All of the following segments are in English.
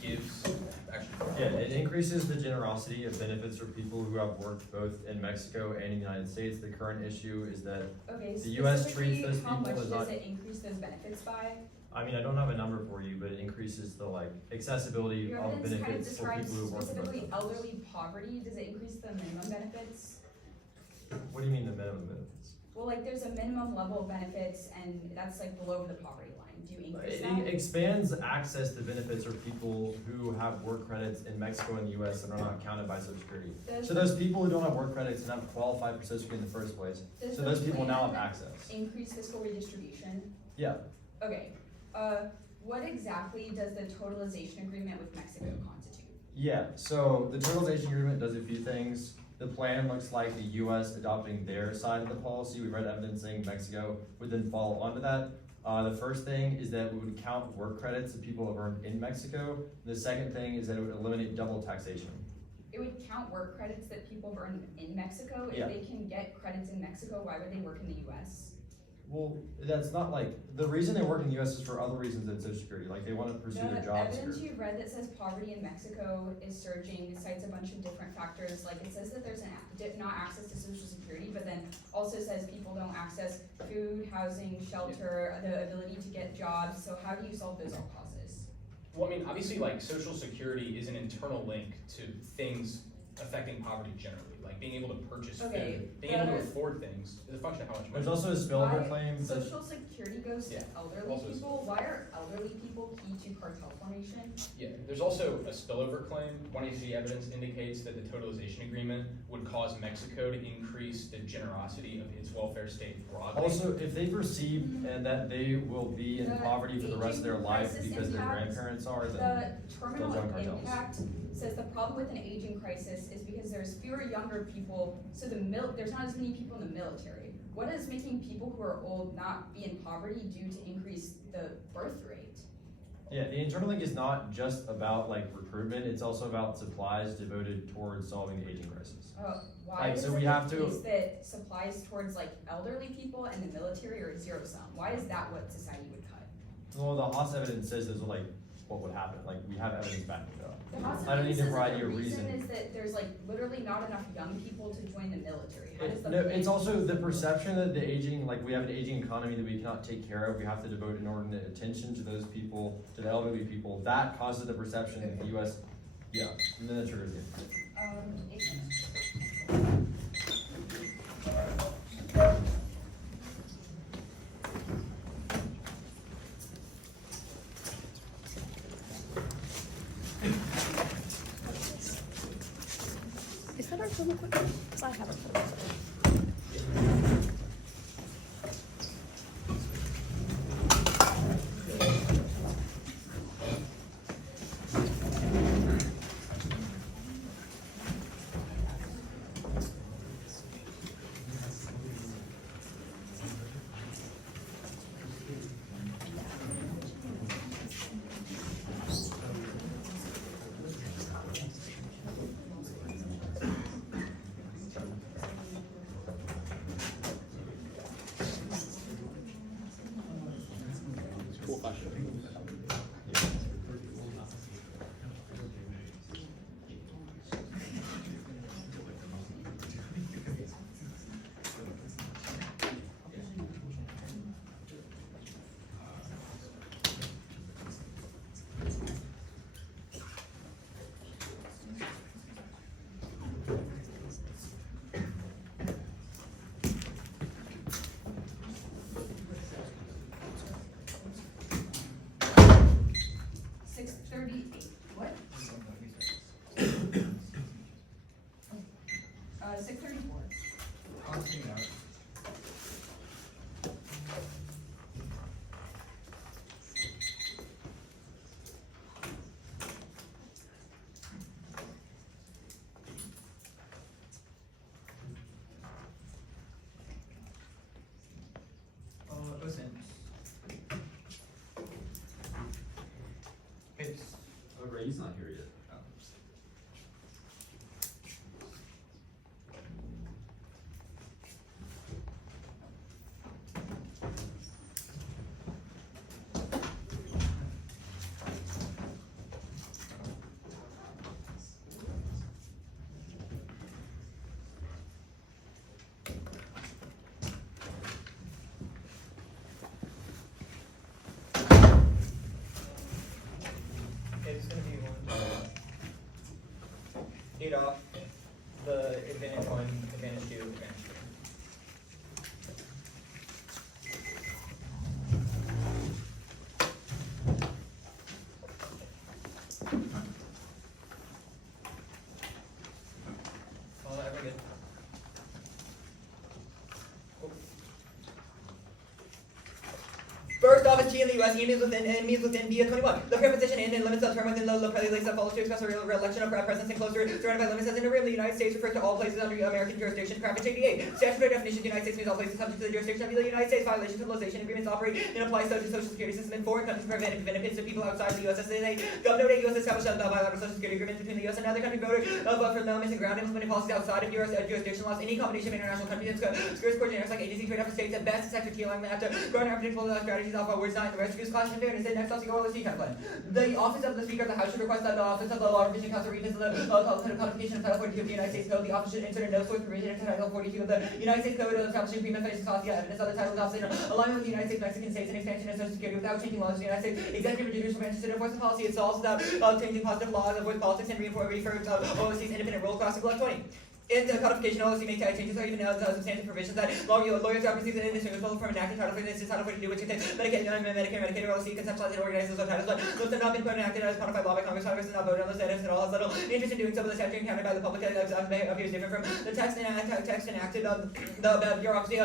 Gives actually. Yeah, it increases the generosity of benefits for people who have worked both in Mexico and the United States. The current issue is that Okay, the US treats those how people much as not. does it increase those benefits by? I mean, I don't have a number for you, but it increases the accessibility Your of evidence kind of benefits for describes people who work in both specifically countries. elderly poverty. Does it increase the minimum benefits? What do you mean the minimum benefits? Well, like there's a minimum level of benefits and that's like below the poverty line. Do you increase It that? expands access to benefits for people who have work credits in Mexico and the US and are not counted by Social Security. So those people who don't have work credits and have qualified for Social Security in the first place, so those people now have access. Increase fiscal redistribution? Yeah. Okay. What exactly does the totalization agreement with Mexico constitute? Yeah, so the totalization agreement does a few things. The plan looks like the US adopting their side of the policy. We read evidence saying Mexico would then follow onto that. The first thing is that we would count work credits that people have earned in Mexico. The second thing is that it would eliminate double taxation. It would count work credits that people have earned in Mexico. If Yeah. they can get credits in Mexico, why would they work in the US? Well, that's not the reason they work in the US is for other reasons than Social Security. They want to pursue their The jobs evidence here. you've read that says poverty in Mexico is surging cites a bunch of different factors. Like it says that there's not access to Social Security, but then also says people don't access food, housing, shelter, the ability to get jobs. So how do you solve those all causes? Well, I mean, obviously, Social Security is an internal link to things affecting poverty generally, like being able to purchase food, being able to afford things is a function of how much money. There's also a spillover claim. that- Social Security goes to elderly also people. Why are elderly people key to cartel formation? Yeah, there's also a spillover claim. One of the evidence indicates that the totalization agreement would cause Mexico to increase the generosity of its welfare state broadly. Also, if they perceive and that they will be in The poverty for the rest of their aging life crisis because their impact, grandparents are, then The terminal they'll join cartels. impact says the problem with an aging crisis is because there's fewer younger people, so there's not as many people in the military. What is making people who are old not be in poverty due to increase the birth rate? Yeah, the internal link is not just about recruitment, it's also about supplies devoted towards solving the aging crisis. Why is so it we have the to- case that supplies towards elderly people and the military are zero sum? Why is that what society would cut? Well, the Haas evidence says this is what would happen. We have evidence backing it up. The Haas I don't need to evidence says that provide the you a reason reason. is that there's literally not enough young people to join the military. How does the No, plan- it's also the perception that the aging, we have an aging economy that we cannot take care of. We have to devote inordinate attention to those people, to the elderly people. That causes the perception that the U.S. Yeah, and then it triggers it. 8 minutes. Is that our phone equipment? Because I have a phone. What? 6:34. Listen. It's. Oh, right, he's not here yet. read off the advantage 1, advantage 2, advantage 3. Everyone good? First off, is T in the US, E means within, B at 21. The preposition in and limits of term within the place that follows to express a real election of presence and closer surrounded by limits as in a room. The United States refers to all places under American jurisdiction. Paragraph 88. Statutory definition: the United States means all places subject to the jurisdiction of the United States. Violation civilization agreements operate and apply to social security system in foreign countries prevent benefits to people outside the US. As they government of the US established a bilateral social security agreement between the US and other country voted for the missing ground implementing policies outside of US jurisdiction laws. Any combination of international countries secures coordinators like agency trade efforts states at best sector key alignment after growing unpredictable strategies off words not in the rest use clash and fairness. Next off, the kind of plan. The office of the Speaker of the House should request that the office of the Law Revision Council revisit the codification of Title 42 of the United States Code. The office should insert a no source provision into Title 42 of the United States Code establishing prima facie cause evidence of the title of the office alignment with the United States, Mexican states, and expansion of Social Security without changing laws of the United States. Executive and judicial branches should enforce the policy itself without changing positive laws, avoid politics, and refer OOC's independent role class of Block 20. In the codification, OOC may changes or even substantive provisions that lawyers are perceived and indistinguishable from enacting Title 42 to Title 42, which contains Medicaid, Medicaid, or OOC conceptualized and organized those titles, but those have not been put enacted as codified law by Congress. Congress has not voted on those status at all. Has little interest in doing so, but the statute encountered by the public appears different from the text enacted of the bureaucracy.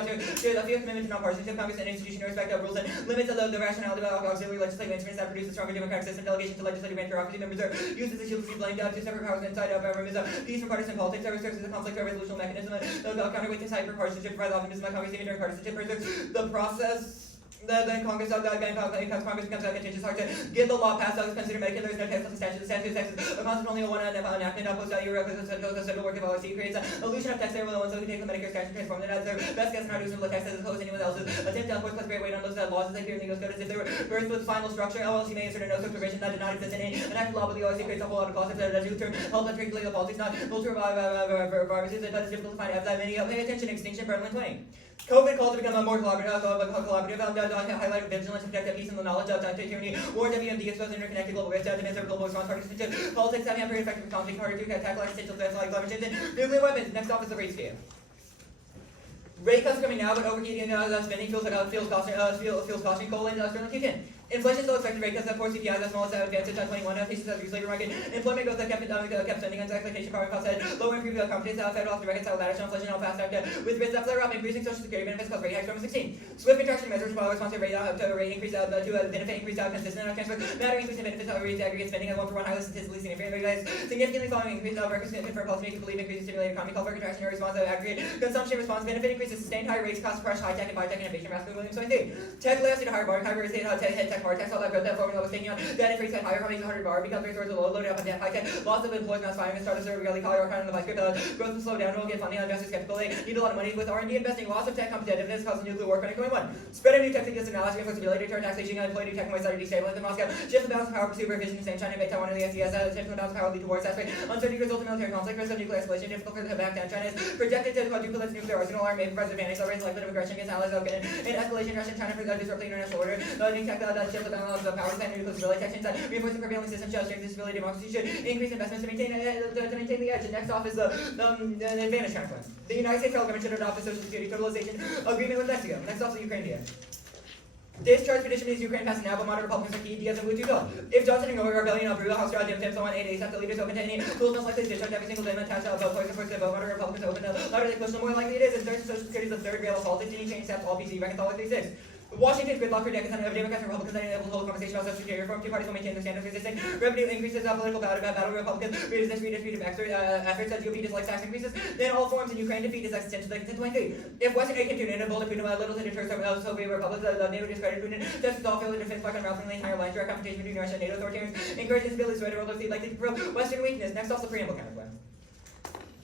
Shares a few commitment to non-partisanship. Congress and institution respect of rules and limits of the rationality of auxiliary legislative instruments that produce a stronger democratic system. Delegation to legislative branch bureaucracy members are used as a shield to be blamed out to separate powers inside of government. Peace from partisan politics. Serves as a conflict or resolution mechanism. The counterweight to hyper partisanship provides optimism by Congress even during partisanship. The process. Then Congress becomes a contentious hard to get the law passed. Always consider Medicaid. There is no text of the statute. The statute is a constant only one enactment. Post out your federal work of OOC creates an illusion of text there with the ones who take the Medicare statute transform it as their best guess on how to assume the text as opposed to anyone else's attempt to enforce plus great weight on those laws as they appear in the US Code as if they were birthed with final structure. LLC may insert a no such provision that did not exist in any enacted law, but the OOC creates a whole lot of costs if the new term held particularly the politics not full to viruses, but it's difficult to find that many pay attention. Extinction Prevalent 20. COVID called to become a more collaborative, highlighting vigilance to protect peace and the knowledge of tyranny, war, WMD, exposed interconnected global risks, demands of global response, participation, politics, having a very effective conflict, harder to tackle essential threats like climate change and nuclear weapons. Next off is the rate scale. Rate cuts coming now, but overheating spending feels costing coal and industrial kick in. Inflation still expected rate cuts at 4 CPI, the smallest advantage at 21. Patients have used labor market. Employment growth that kept spending on expectation, power costs had lower and previous companies federal off to reconcile ladders on inflation, how fast acted with rates that flare up, increasing social security benefits cause rate hikes from 16. Swift contraction measures while responsive rate increase to benefit increase consistent transfer, matter increase in benefits rates aggregate spending at 1-for-1 highly statistically significantly following increase of records confirmed policymakers believe increase in stimulated economy call for contraction in response to aggregate consumption response benefit increases sustained high rates cost crush high tech and biotech innovation Rascal Williams 23. Tech layoffs due to higher bar, high rates tech hard tech all that growth that formula was taking on that increase at higher companies 100 bar becomes resources low loaded up on debt high tech loss of employees not firing and started serving really collar or kind of the vice grip growth will slow down will get funding investors skeptical they need a lot of money with R&D investing loss of tech competitiveness causes nuclear war 2021 spread of new tech against analysis and flexibility to turn taxation on employee new tech and ways to destabilize the Moscow shift the balance of power pursue revision in China make Taiwan and the SDS shift the balance of power lead to war aspect uncertainty result in military conflict risk of nuclear escalation difficult for the back down China is projected to quadruple its nuclear arsenal arm may provide advantage accelerates likelihood of aggression against allies and escalation Russia and China for disrupt the international order new tech shift the balance of power and nuclear stability tech reinforce the prevailing system shows strength stability democracy should increase investments to maintain the edge and next off is the advantage transfer. The United States federal government should adopt a social security totalization agreement with Mexico. Next off is the Ukraine deal. Discharge petition means Ukraine passing now, but moderate Republicans are key Diaz and Bluetooth bill. If Johnson and Gore rebellion of Brutal House Draw Dim Tim so on 8 days after leaders open to any tools most likely to discharge every single day attached to vote poison for the vote moderate Republicans open to louder they push the more likely it is and third social security is the third rail of politics any change steps all PC reconcile with 36. Washington's gridlock for decades of Democrats and Republicans unable to hold a conversation about social security reform. Two parties will maintain their standards resisting revenue increases, political battle Republicans redistributive efforts as GOP dislikes tax increases. Then all forms in Ukraine defeat is existential like 23. If Western aid can tune in and bold Putin a little to deter some Soviet republics, the NATO discredit Putin, tests all failure defense block on roughly higher lines, direct confrontation between Russia and NATO authoritarians, encourages stability, spread world like the pro-Western weakness. Next off the preamble counterclaim.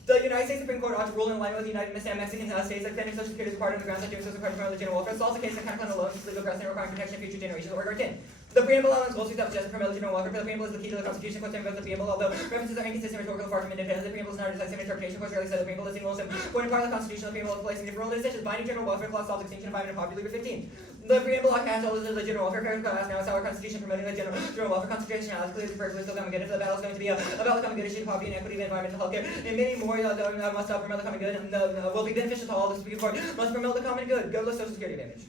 The United States Supreme Court ought to rule in line with the United Mexican states extending Social Security as part of the grounds that doing so is required from religion and welfare. Solves the case that counterclaim alone is legal precedent requiring protection of future generations. Order 10. The preamble outlines goals to establish justice from religion and welfare. The preamble is the key to the Constitution. Quotes both the preamble, although references are inconsistent rhetorical far from independent. The preamble is not a decisive interpretation. Quotes rarely said the preamble is the most important part of the Constitution. The preamble is placing different role decisions. Binding general welfare clause solves extinction of environment and poverty. 15. The preamble law cancels the general welfare class. Now it's our constitution promoting the general welfare concentration. As clearly firstly, still common good. The battle is going to be about the common good issue, poverty, inequity, environmental health care, and many more. Must promote the common good. Will be beneficial to all. The Supreme Court must promote the common good. Go to the Social Security advantage.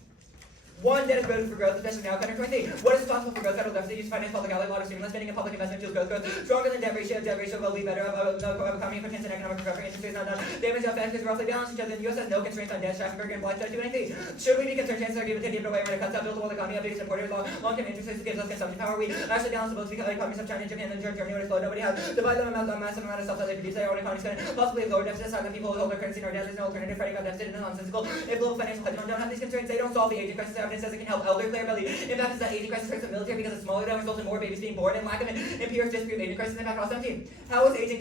One that is voted for growth, especially now, country 23. What is responsible for growth? Federal deficit, use finance, public outlay, a lot of stimulus spending, and public investment fuels growth. Stronger than debt ratio will be better. Economy potential and economic recovery. Interest rates not done. Damage effect is roughly balanced. Each other. The U.S. has no constraints on debt. Strassenberg and Black 293. Should we be concerned? Chances are given to give away when it cuts out build the world economy. Biggest importers, long-term interest rates gives us consumption power. We actually balance both economies of China, Japan, and Germany when it's low. Nobody has divided them massive amount of stuff that they produce. Their own economy spend possibly lower deficits. Silent people who hold their currency in our debt. There's no alternative. Fighting about deficit is nonsensical. If global financial hedge funds don't have these concerns, they don't solve the aging crisis. Evidence says it can help elder clarity. Impact is that aging crisis hurts the military because it's smaller than results in more babies being born and lack of empirics disprove aging crisis impact all 17. How is aging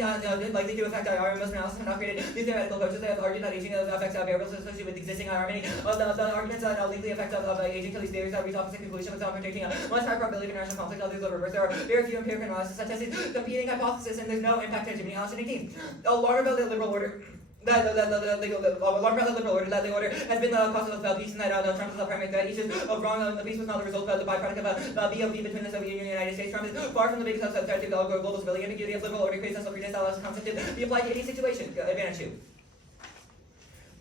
likely to affect IR? Most analysis have not created these theoretical approaches. They have argued that aging affects variables associated with existing IR. Many of the arguments that legally affect aging to these theories are reached opposite conclusion without predicting a much higher probability of international conflict. Others will reverse. There are very few empirical analysis that test competing hypotheses, and there's no impact to Jimmy Allison 18. Alarm about the liberal order. Alarm about the liberal order that the order has been the cause of peace and that Trump is the primary threat. Each is wrong. The peace was not the result of the byproduct of a BOP between the Soviet Union and the United States. Trump is far from the biggest threat to global stability. Ambiguity of liberal order creates a slippery style as a concept to be applied to any situation. Advantage 2.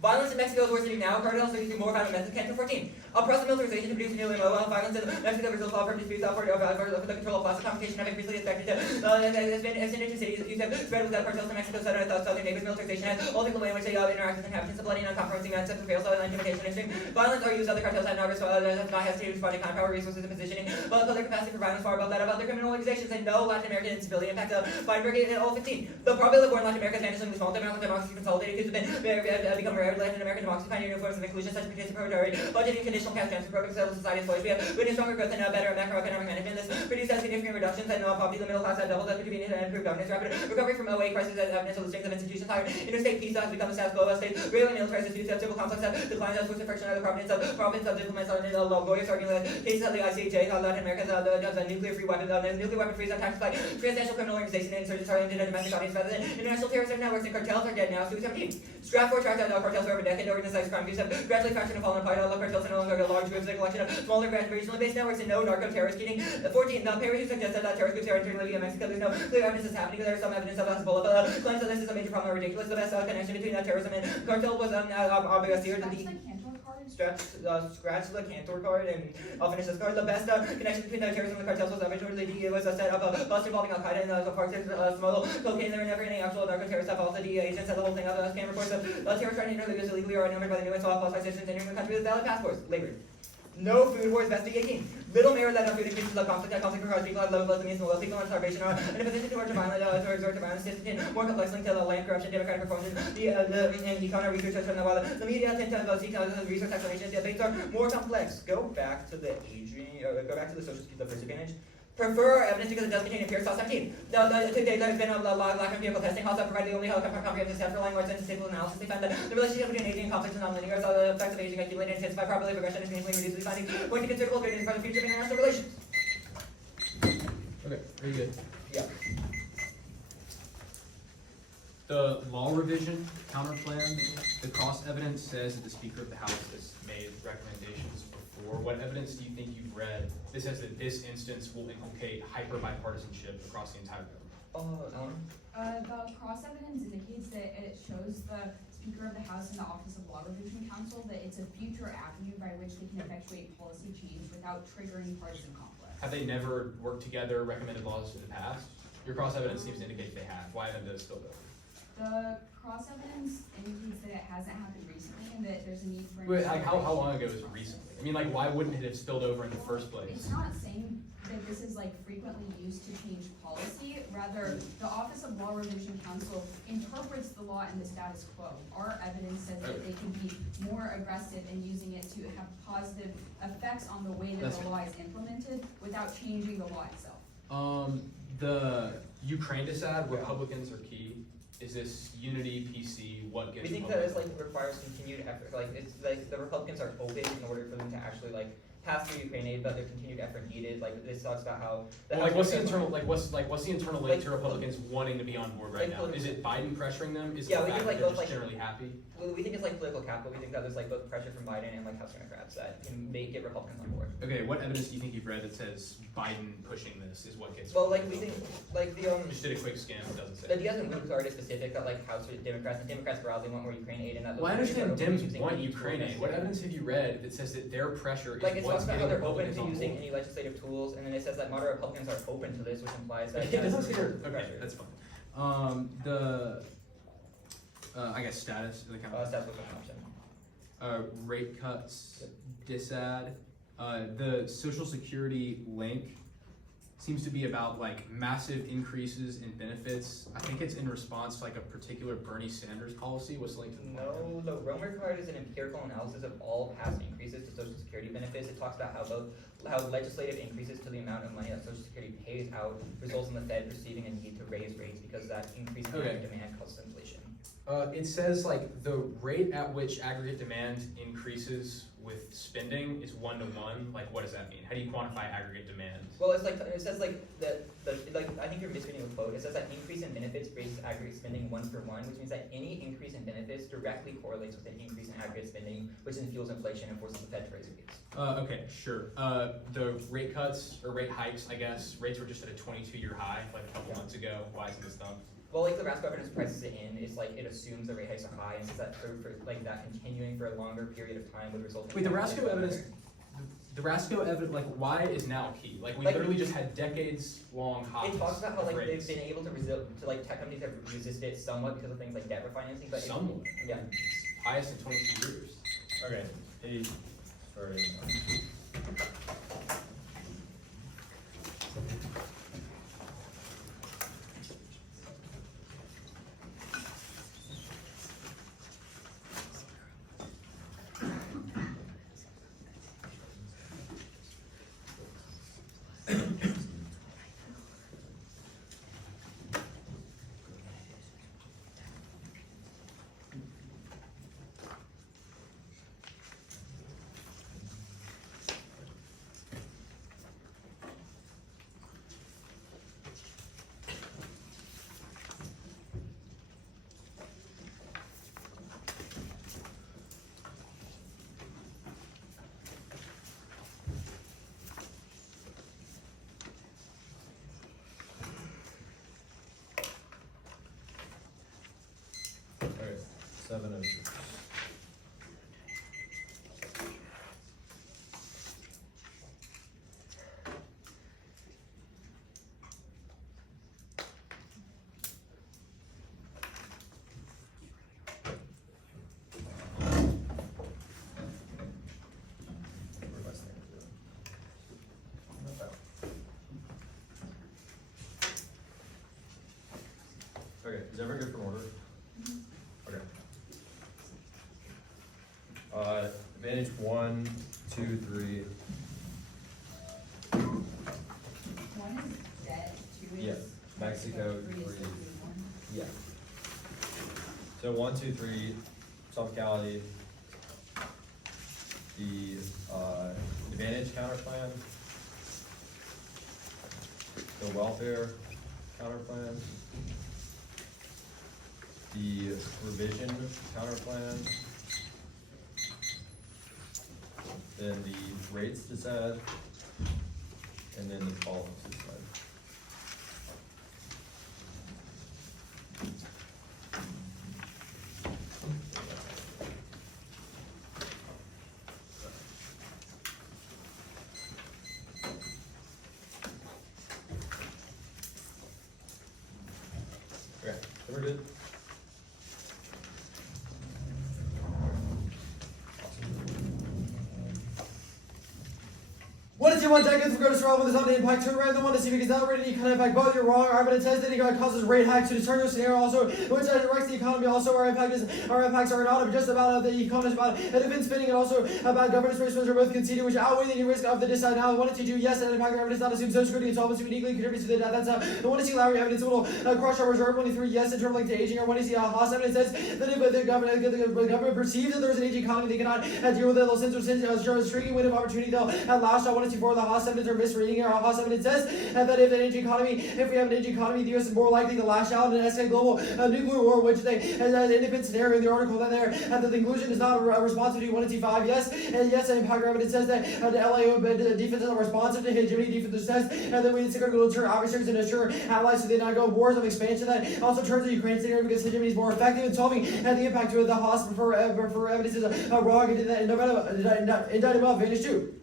Violence in Mexico is worsening now. Cartels are using more violent methods. Cancer 14. Oppressive militarization to produce new MO. Violence in Mexico results from disputes for the control of plastic competition have increasingly affected has been extended to cities. Use have spread with cartels in Mexico, southern neighbors. Militarization has altered the way in which they interact with inhabitants. The bloody and uncompromising methods of fails, intimidation, and extreme violence are used. Other cartels have not hesitated to respond to kind of power, resources, and positioning, but their capacity for violence far above that of other criminal organizations. And no Latin American instability impacts Feinberg in all 15. The probability of war in Latin America is vanishingly small. The amount of democracy consolidated has become rare. Latin American democracy pioneering forms of inclusion such as participatory budgeting, conditional cash transfer programs, civil society employees. We have witnessed stronger growth and better macroeconomic management. This produced significant reductions in poverty. The middle class has doubled as convenience and improved governance. Rapid recovery from 08 crisis as evidence of the strength of institutions. Higher interstate peace has become a status quo. State really militarized disputes have civil conflicts have declined as source of friction. The province of diplomats and lawyers arguing that cases of the ICJ, Latin America, the nuclear free weapon, nuclear weapon free attacks by transnational criminal organization and insurgents are aimed at a domestic audience rather than international terrorist networks and cartels are dead now. 17. Stratford tracked out cartels for over a decade. Organized crime groups have gradually fractured and fallen apart. All the cartels are no longer large groups. They're a collection of smaller, regionally based networks and no narco-terrorist cheating. 14. The papers who suggested that terrorist groups are internally in Mexico. There's no clear evidence this happening. There is some evidence of Hezbollah, but claims that this is a major problem are ridiculous. The best connection between terrorism and cartel was obvious here. Scratch the Cantor card and I'll finish this card. The best connection between the terrorism and the cartels was originally the DEA was a set up a bust involving Al-Qaeda and the parts of smuggle cocaine. There were never any actual narco-terrorist stuff. Also, the DEA agents set the whole thing up. Scam reports of terrorists trying to enter the US illegally or outnumbered by the new and saw qualified citizens entering the country with valid passports. Labor. No food wars, best of 18. Little merit led on food increases of conflict. Conflict requires people have low blood means low people on starvation are in a position to resort to violence, more complex link to the land corruption, democratic performance, and economic research has shown that while the media tend to seek resource explanations, debates are more complex. Go back to the social the first advantage. Prefer evidence because it does contain empirics. 17. Today there's been a lack of empirical testing. Also provided the only comprehensive test relying more sense stable analysis. They found that the relationship between aging and conflict is non-linear. So the effects of aging accumulate and intensify probability of progression and significantly reduce these findings, point to considerable greater for the future of international relations. Okay, very good. Yeah. The law revision counter plan, the cost evidence says that the Speaker of the House has made recommendations before. What evidence do you think you've read that says that this instance will inculcate hyper-bipartisanship across the entire government? The cross evidence indicates that it shows the Speaker of the House and the Office of Law Revision Council that it's a future avenue by which they can effectuate policy change without triggering partisan conflict. Have they never worked together, recommended laws in the past? Your cross evidence seems to indicate they have. Why haven't those spilled over? The cross evidence indicates that it hasn't happened recently and that there's a need for. Wait, like how long ago was it recently? I mean, like, why wouldn't it have spilled over in the first place? It's not saying that this is like frequently used to change policy. Rather, the Office of Law Revision Council interprets the law in the status quo. Our evidence says that they can be more aggressive in using it to have positive effects on the way that the law is implemented without changing the law itself. The Ukraine decide Republicans are key. Is this unity, PC, what gets We think that it's like requires continued effort. Like it's like the Republicans are open in order for them to actually like pass through Ukraine aid, but their continued effort needed. Like this talks about how. What's the internal link to Like- Republicans wanting to be on board right like now? Is it Biden pressuring them? Is it Yeah, the we fact think, like, that they're both, just like- generally happy? We think it's like political capital. We think that there's like both pressure from Biden and like House Democrats that can get Republicans on board. Okay, what evidence do you think you've read that says Biden pushing this is what gets? Well, like we think like the Just did a quick scan. It doesn't The say. Diaz and Luke's already specific that like House Democrats and Democrats broadly want more Ukraine aid and that. Well, I understand those are Dems using want any Ukraine tool aid. What evidence have you read that says that their pressure is Like it what's talks about getting how they're open Republicans to on using board? any legislative tools, and then it says that moderate Republicans are open to this, which implies that. It doesn't say they're, okay, pressure. that's fine. I guess status of the kind That's what's an option. rate cuts, disad. The Social Security link seems to be about like massive increases in benefits. I think it's in response to like a particular Bernie Sanders policy. What's linked to the plan? No, the Romer card is an empirical analysis of all past increases to Social Security benefits. It talks about how legislative increases to the amount of money that Social Security pays out results in the Fed perceiving a need to raise rates because that increase in Okay. demand causes inflation. It says like the rate at which aggregate demand increases with spending is 1-to-1. Like, what does that mean? How do you quantify aggregate demand? Well, it's like it says like I think you're misreading the quote. It says that increase in benefits raises aggregate spending 1-for-1, which means that any increase in benefits directly correlates with an increase in aggregate spending, which then fuels inflation and forces the Fed to raise rates. Okay, sure. The rate cuts or rate hikes, I guess, rates were just at a 22-year high like a couple months ago. Why isn't this done? Well, like the RASCO evidence prices it in, it's like it assumes the rate hikes are high and says that for like that continuing for a longer period of time would result in. Wait, the RASCO evidence, like, why is now key? Like, we Like- literally just had decades-long highs It talks about how of like rates. they've been able to like tech companies have resisted somewhat because of things like debt refinancing, but Somewhat. yeah. Highest in 22 years. Okay, page, sorry. Okay, 706. Where am I standing to? Okay, is everyone good from order? Okay. Advantage 1, 2, 3. One is debt, two is. Yeah, Mexico, three is three. the green one. Yeah. So 1, 2, 3, self-locality, the advantage counter plan, the welfare counter plan, the revision counter plan, then the rates decide, and then the policy decide. Okay, so we're good. What is you want decades of growth to with this impact to rather than want to see because not already economic impact, both you're wrong. Our evidence says that it causes rate hikes to deter your scenario also, which directs the economy. Also, our impacts are not just about the economy, about defense spending and also about governance rates, which are both conceded, which outweigh the risk of the decide. Now, I wanted to do yes, and impact evidence not assume Social Security and solvency uniquely contributes to the death. That's I want to see Lowry evidence a little crush our reserve 23 yes in terms of like the aging. I want to see Haas evidence says that if the government perceives that there's an aging economy, they cannot deal with it. They'll censor a shrinking window of opportunity. They'll at last. I want to see for the Haas evidence or misreading here. Haas evidence says that if we have an aging economy, the U.S. is more likely to lash out in an escalate global nuclear war, which they as an independent scenario in the article that there that the conclusion is not responsive to 1 and T5. Yes, and yes, and impact evidence says that the LAO defense is not responsive to hegemony. Defense says that we need to deter adversaries and assure allies so they not go wars of expansion. That also turns the Ukraine scenario because hegemony is more effective in solving the impact to the Haas for evidence is wrong and did that indicted well advantage too.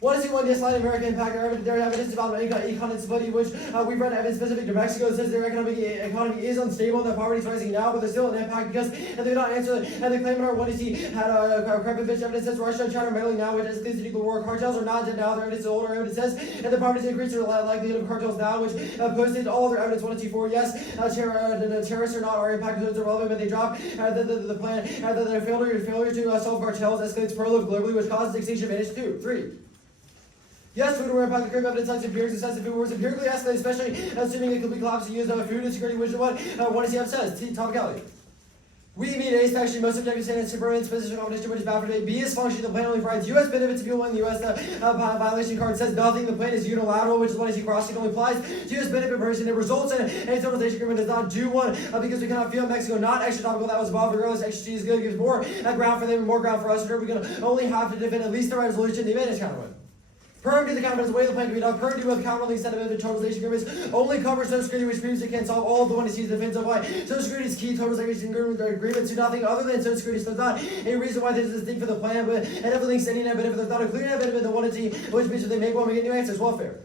What is the one yes, Latin American impact? Their evidence about economic stability, which we've read evidence specific to Mexico. It says their economy is unstable and the poverty is rising now, but there's still an impact because they did not answer. And they claim in our 1EC had a Krepovich evidence says Russia and China are meddling now, which is the nuclear war. Cartels are not dead now. Their evidence is older. Evidence says and the poverty is increasing the likelihood of cartels now, which posted all their evidence 1 and T4. Yes, the terrorists are not our impact because they're relevant, but they drop the plan. The failure to solve cartels escalates prologue globally, which causes extinction advantage 2, 3. Yes, food war impact crave evidence like empirics and sensitive food wars empirically escalate, especially assuming it could be collapsing use of food insecurity, which is what CF says. Topicality. We mean A is actually most objective standards superman's position competition, which is bad for debate. B is functioning. The plan only provides U.S. benefits to people in the U.S. The violation card says nothing. The plan is unilateral, which is what I see crossing only applies to U.S. benefit person. It results in a totalization agreement does not do one because we cannot feel Mexico not extra topical. That was above. Regardless, extra G is good. Gives more ground for them and more ground for us. We're going to only have to defend at least the resolution. The advantage counter win. Perm to the counter is the way the plan can be done. Perm to with counterling sentiment and totalization agreements only covers Social Security, which proves it can solve all of the 1 to C's defense of why Social Security's key totalization agreements do nothing other than Social Security. So there's not a reason why this is distinct for the plan, but and everything's any net benefit. There's not a clear net benefit in the 1 to T, which means if they make one, we get new answers. Welfare.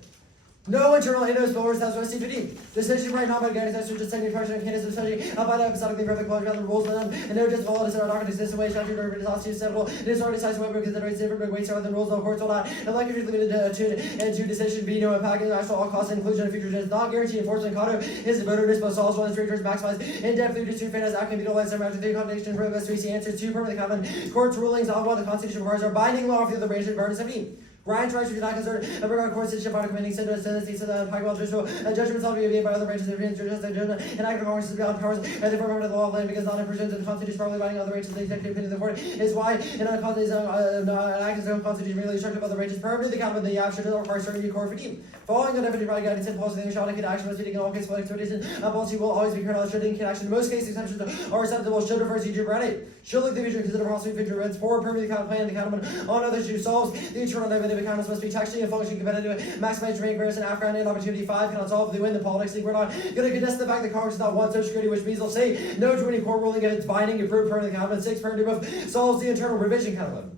No internal innos spillers has no CPD. Decision right now by guidance extra just sending pressure and candidates especially about episodically perfect quality rather than rules than and no just follow this in our document system way structured or is acceptable. It is already sized whatever considerates different weights rather than rules of courts or not. And like if you're limited to decision B, no impact actual all costs inclusion of future does not guarantee enforcement. Cotto is the voter disposal solves one straight towards maximize in-depth through district fairness acting utilized after the contradiction for the best 3C answers to permanent common court's rulings on what the Constitution requires are binding law for the other branch of burden 17. Ryan tries to not concerned about our court citizenship on committing sentence to the Pacquiao judicial judgments will be made by other branches of the judicial and active Congress is beyond powers and the form of the law of land because not in pursuit to the Constitution properly binding other branches of the executive opinion of the court is why in a Constitution merely instructive of the branches permanently the account of the action that requires certain court for deem. Following the definitive right guidance and policy, the shall indicate action must be taken in all cases. Public expectation policy will always be parallel. Should indicate action. In most cases, exceptions are acceptable. Should refer to Egypt. Should look the vision consider possibly future events. For permanently account plan and accountment on other issues solves the internal negative accountants must be textually and functioning competitive. Maximize remaining various and Afghan and opportunity 5 cannot solve the win the politics league. We're not going to contest the fact that Congress does not want Social Security, which means they'll say no to any court ruling if it's binding. Approved permanent accountment 6 permanent remove solves the internal revision counterclaim.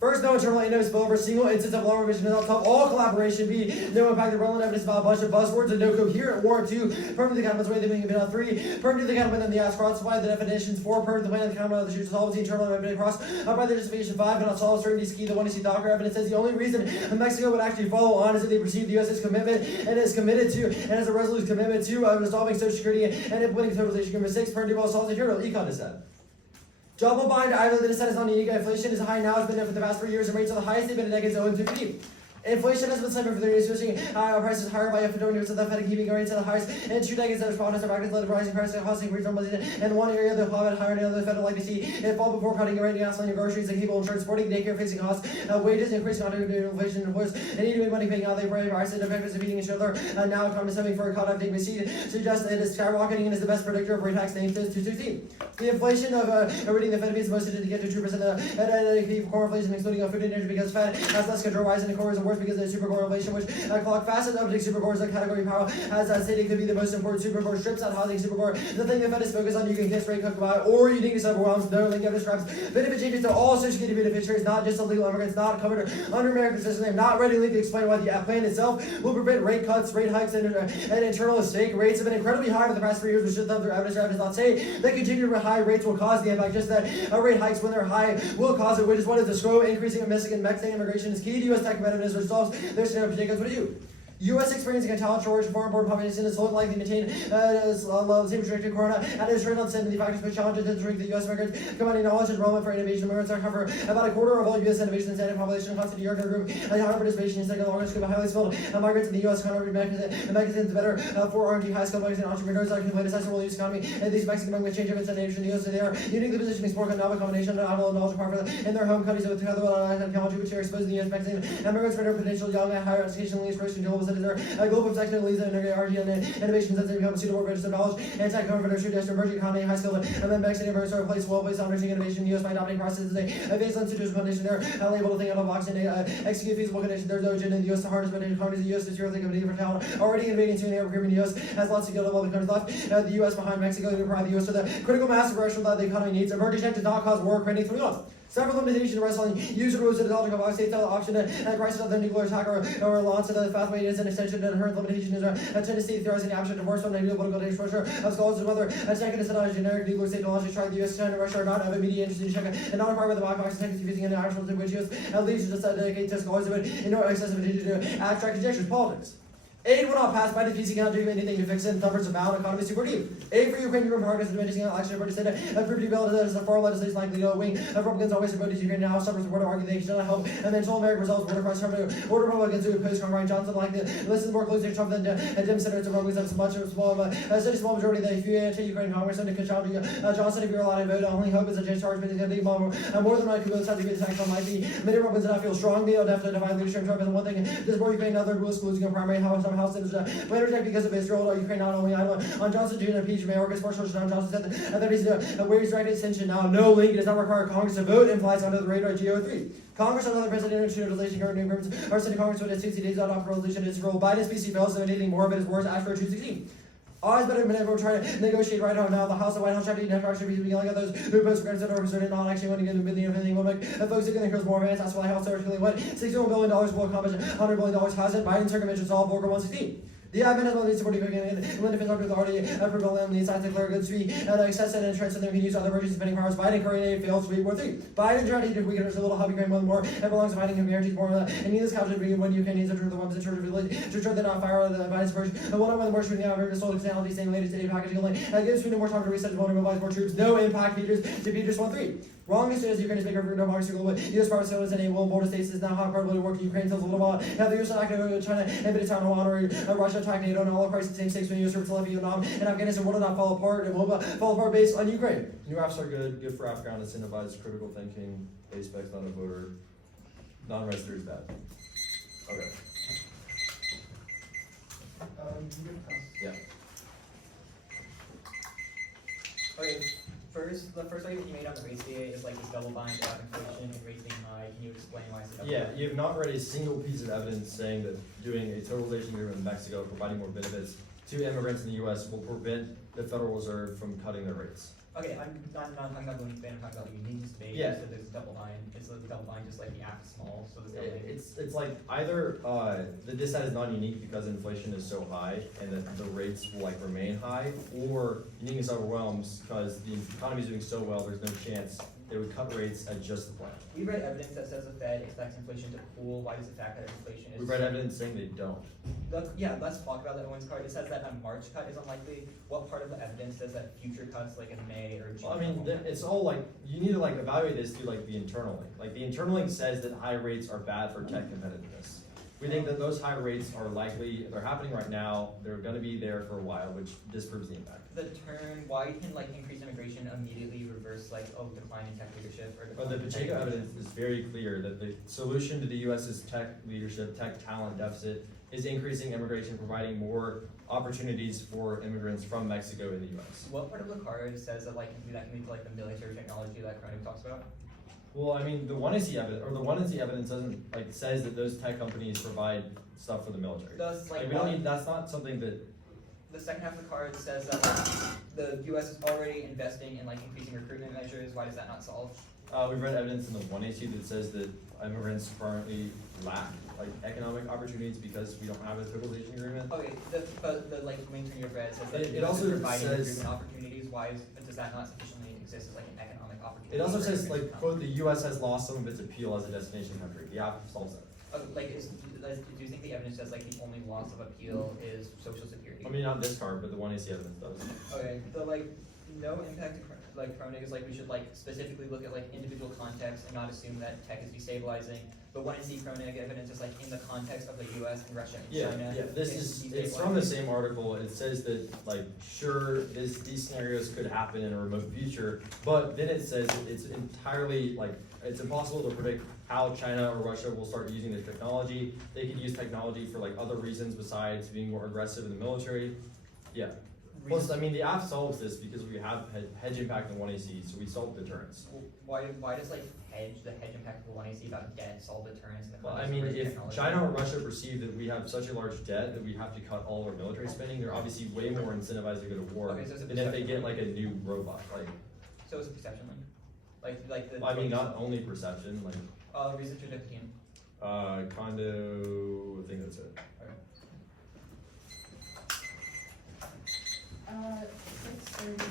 First, no internal innos spill over a single instance of law revision on top all collaboration. B, no impact of relevant evidence about a bunch of buzzwords and no coherent warrant. 2, permanent accountment's way they being been on 3, permanent accountment and the ask cross supply the definitions. 4, permanent the plan of the accountment of the shoes solves the internal evidence cross by the justification. 5, cannot solve certainty key. The 1 to see Docker evidence says the only reason Mexico would actually follow on is that they perceive the U.S.'s commitment and is committed to and has a resolute commitment to resolving Social Security and implementing totalization. Number 6, permanent well solves the internal econ is that. Double bind, either the descent is on unique. Inflation is high now, it's been there for the past 4 years, and rates are the highest they've been in decades owing to fatigue. Inflation has been slipping for 30 years, switching prices higher by up to units of the Fed keeping rates at the highest in 2 decades. That respondents are back to the rising prices and housing increase normalization. In one area, they'll have it higher, and the other Fed would like to see it fall before cutting your rate, gasoline, your groceries, and cable insurance, sporting, daycare, fixing costs, wages, increasing contributing inflation, employers, and need to make money paying out their prices, and benefits of eating each other. Now, economists having for a cut, I think we see suggests that it is skyrocketing and is the best predictor of rate hikes named 216. The inflation of reading the Fed is most to get to 2%. And core inflation, excluding food and energy, because Fed has less control, rising the core is worse because of the super core inflation, which clock fastest updating supercores like category power as stated could be the most important supercore strips out housing supercore. The thing the Fed is focused on, you can kiss rate cook by, or you think it's overwhelmed. No link ever describes benefit changes to all Social Security beneficiaries, not just illegal immigrants, not covered under American system. They have not readily to explain why the plan itself will prevent rate cuts, rate hikes, and internal stake rates have been incredibly high for the past 3 years, which should their evidence does not say that continued high rates will cause the impact, just that rate hikes when they're high will cause it, which is what is the slow increasing of Mexican immigration is key to U.S. tech competitiveness, which resolves their scenario predictions. What do you do? U.S. experiencing a talent shortage, foreign-born population is likely to maintain the same trajectory of corona, and is turned on 70 factors which challenges to shrink the U.S. immigrants, combining knowledge and enrollment for innovation. Immigrants are cover about a quarter of all U.S. innovation and standing population, constitute York group, and higher participation in second longest group of highly skilled migrants in the U.S. economy. Mechanisms better for R&D, high-skilled migrants and entrepreneurs that can play a decisive role in the U.S. economy, and these Mexican immigrants change events in the nation in the U.S. They are uniquely positioning sport and novel combination of knowledge apart in their home countries with together with technology which are exposed to the U.S. Mexican immigrants for their potential young and higher education leads first and global citizens. Global section leads and R&D and innovations that become suitable registered knowledge and tech converters to emerging economy, high skilled and then Mexican immigrants are placed on innovation in the U.S. by adopting processes today. Based on institutional condition, they're able to think out of the box and execute feasible conditions. There's no agenda in the U.S. to harness potential economies. The U.S. is really competing for talent. Already innovating to the recruitment in the U.S. has lots of skill of all the countries left. The U.S. behind Mexico to provide the U.S. with the critical mass of rational that the economy needs. Emerging tech does not cause war, creating 3 months. Several limitations rest on user rules of the logic of state option and crisis of the nuclear attack or launch of the pathway is an extension and her limitation is a tendency to theorize the absent divorce from the political exposure of scholars of whether a second is not a generic nuclear state technology tried the US and Russia are not of immediate interest in checking and not a part of the black box and using any actual which is at least just dedicate to scholars of it in no excessive to abstract conjectures, politics. Aid will not pass by the PC cannot do anything to fix it. Numbers abound. Economy super deep. Aid for Ukraine progress and diminishing election. British Senate approved the bill that is the far legislation likely to wing of Republicans always voted Ukraine now. Some support of argue they should not help. And then told American results border across order Republicans who oppose Ryan Johnson like to listen more closely to Trump than Dem senators of Republicans have much of a small majority of the few anti-Ukraine Congress and to challenge Johnson if you're allowed to vote. The only hope is a chance charge but he's going to be more than likely both sides to be attacked on might be. Many Republicans do not feel strong. They'll definitely divide leadership. Trump is one thing. This more Ukraine other rules excluding primary house citizens. Later attack because of Israel or Ukraine not only on Johnson Jr. impeachment Mayorkas Marshall Johnson said that he's where he's directed attention now. No link does not require Congress to vote and flies under the radar GO3. Congress and other presidential utilization current new agreements are sending Congress with a 60 days out of resolution is rule. Biden's PC fails, so anything more of it is worse. Ask for 216. Always better than ever trying to negotiate right now. The House of White House trying to network should be yelling at those who post grants that are concerned not actually want to get a billion of anything will make the folks are going to more advanced. That's why the House articulate what $61 billion will accomplish, $100 billion hasn't. Biden's circumvention solved Volcker 116. The admin has only supporting and defense under authority of prevailing the science declare good sweet and access and entrance and then we can use other versions spending powers. Biden currently aid failed sweet war 3. Biden tried to weaken a little hubby grain one more and belongs to fighting guarantees more and needless capture when Ukraine needs to turn the weapons in charge of to turn the not fire the Biden's version and one of the more shooting out of sold externality saying later today packaging only gives Sweden more time to reset to mobilize more troops. No impact Peters to Peters 1-3. Wrong as soon as Ukraine is bigger for democracy global U.S. power sales and a will border states is now how probably work Ukraine tells a little while. Now the U.S. active China and bit Taiwan or Russia attack NATO and all across the same states when U.S. for Vietnam and Afghanistan will not fall apart and will fall apart based on Ukraine. New apps are good for Afghan, incentivize critical thinking, base specs, not a voter. Non-registered is bad. Okay. Yeah. Okay, the first argument you made on the rates data is like this double bind about inflation and rates being high. Can you explain why it's a double Yeah, bind? you have not read a single piece of evidence saying that doing a totalization agreement with Mexico, providing more benefits to immigrants in the U.S. will prevent the Federal Reserve from cutting their rates. Okay, I'm not talking about going ban, I'm talking about the uniqueness debate. Yeah. So there's double bind. Is the double bind just like the app is small? So there's double bind. It's like either the dissent is not unique because inflation is so high and that the rates will like remain high, or uniqueness overwhelms because the economy is doing so well there's no chance they would cut rates at just the plan. We've read evidence that says the Fed expects inflation to cool. Why does the fact that inflation is? We've read evidence saying they don't. Let's talk about that one's card. It says that a March cut is unlikely. What part of the evidence says that future cuts, like in May or June? Well, I mean, it's all like, you need to like evaluate this through like the internal link. Like the internal link says that high rates are bad for tech competitiveness. We think that those high rates are likely, they're happening right now, they're gonna be there for a while, which disproves the impact. The term, why can like increased immigration immediately reverse like, decline in tech leadership or But the decline in tech Pacheco leadership? evidence is very clear that the solution to the US's tech leadership, tech talent deficit is increasing immigration, providing more opportunities for immigrants from Mexico in the US. What part of the card says that like that can lead to like the military technology that Cronin talks about? Well, I mean, the 1AC evidence, or the 1AC evidence doesn't, like, says that those tech companies provide stuff for the military. Does like Like, we don't need, that's not something that, the second half of the card says that like, the U.S. is already investing in like increasing recruitment measures. Why does that not solve? we've read evidence in the 1AC that says that immigrants currently lack, like, economic opportunities because we don't have a totalization agreement. Okay, but the like main term you've read says that It the US also is providing says- recruitment opportunities. Does that not sufficiently exist as like an economic opportunity? It also for says, immigrants like, to come? quote, the US has lost some of its appeal as a destination country. The app solves that. Do you think the evidence says like the only loss of appeal is social security? I mean, not this card, but the 1AC evidence does. Okay, so like no impact to like chrono is like we should like specifically look at like individual context and not assume that tech is destabilizing. But 1AC chronig evidence is like in the context of the U.S. and Russia and China. Yeah, it's from the same article. It says that like sure these scenarios could happen in a remote future, but then it says it's entirely like it's impossible to predict how China or Russia will start using this technology. They could use technology for like other reasons besides being more aggressive in the military. Yeah. Plus, I mean, the app solves this because we have hedge impact in 1AC, so we solve deterrence. Why does like the hedge impact of the 1AC about debt solve deterrence in the Well, I context mean, of if technology? China or Russia perceive that we have such a large debt that we have to cut all our military spending, they're obviously way more incentivized to go to war Okay, so it's a than if they perception get link. like a new robot. So it's a perception link? Like the I mean, not only perception, like reason to fifteen. condo, I think that's it. 6:30.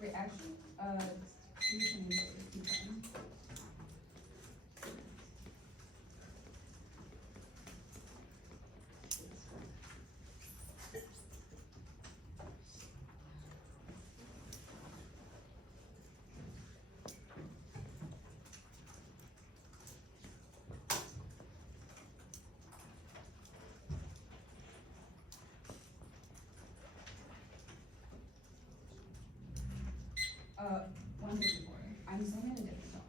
Wait, actually, you can keep going. One thing before, I'm still in a different zone.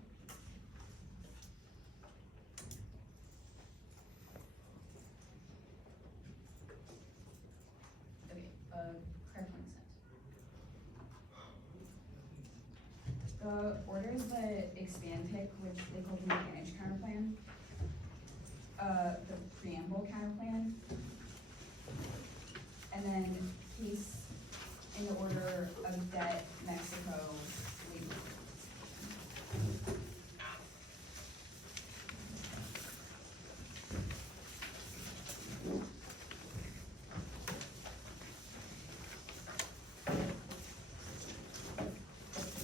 Okay, correct one sent. The order is the expand pick, which they call the advantage counter plan. The preamble counter plan. And then case in the order of debt, Mexico, labor.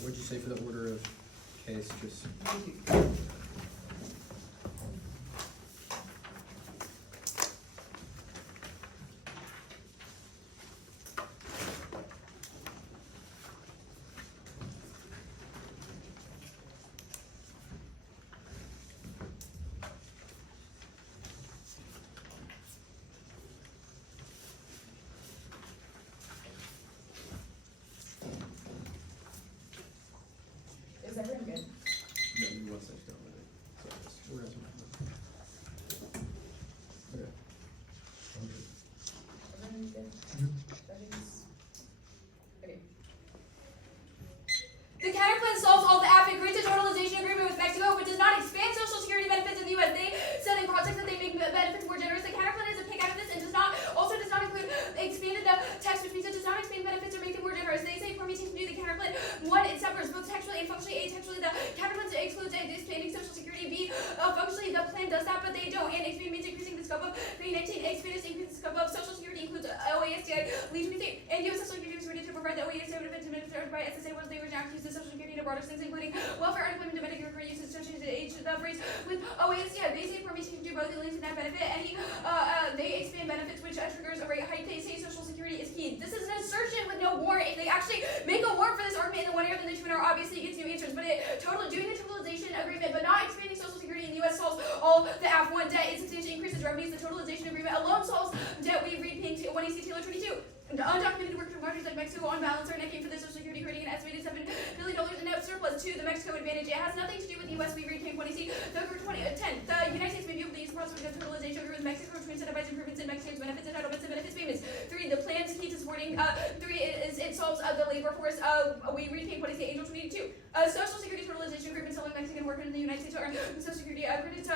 What'd you say for the order of case, just? Is everyone good? No, you want to sit down with it. So just- we're gonna- Okay. Everyone good? Everything's- Okay. The counter plan solves all the AFIC, agrees to totalization agreement with Mexico, but does not expand Social Security benefits in the U.S. They said in projects that they make benefits more generous. The counter plan is a pick out of this and does not include expanded the text, which means it does not expand benefits or make them more generous. They say permutation to do the counter plan. One, it separates both textually and functionally. A, textually, the counter plan excludes expanding Social Security. B, functionally, the plan does that, but they don't. And expand means increasing the scope of 19. Expand is increasing the scope of Social Security includes OASDI, leave 23, and U.S. Social Security is ready to provide the OASDI benefits administered by SSA was they were now use the Social Security to broader things, including welfare, unemployment, domestic recurring uses associated with age, the phrase with OASDI. They say permission to do both the links to that benefit. Any, they expand benefits, which triggers a rate hike. They say Social Security is key. This is an assertion with no warrant. If they actually make a warrant for this argument in the 1 year, then the 2 hour obviously gets new answers. But doing the totalization agreement, but not expanding Social Security in the U.S. solves all the F1 debt. It substantially increases revenues. The totalization agreement alone solves debt. We read paying 1AC Taylor 22. The undocumented workers from countries like Mexico on balance are netting for the Social Security creating an estimated $7 billion in net surplus to the Mexico advantage. It has nothing to do with the U.S. We read paying 20C. February 2010. The United States may be able to use the prospect of totalization agreement with Mexico to incentivize improvements in Mexico's benefits, entitlements, and benefits payments. 3. The plan's key to supporting. 3 is it solves the labor force. We read paying 20C. Angel 22. Social Security totalization agreement selling Mexican workers in the United States are Social Security credits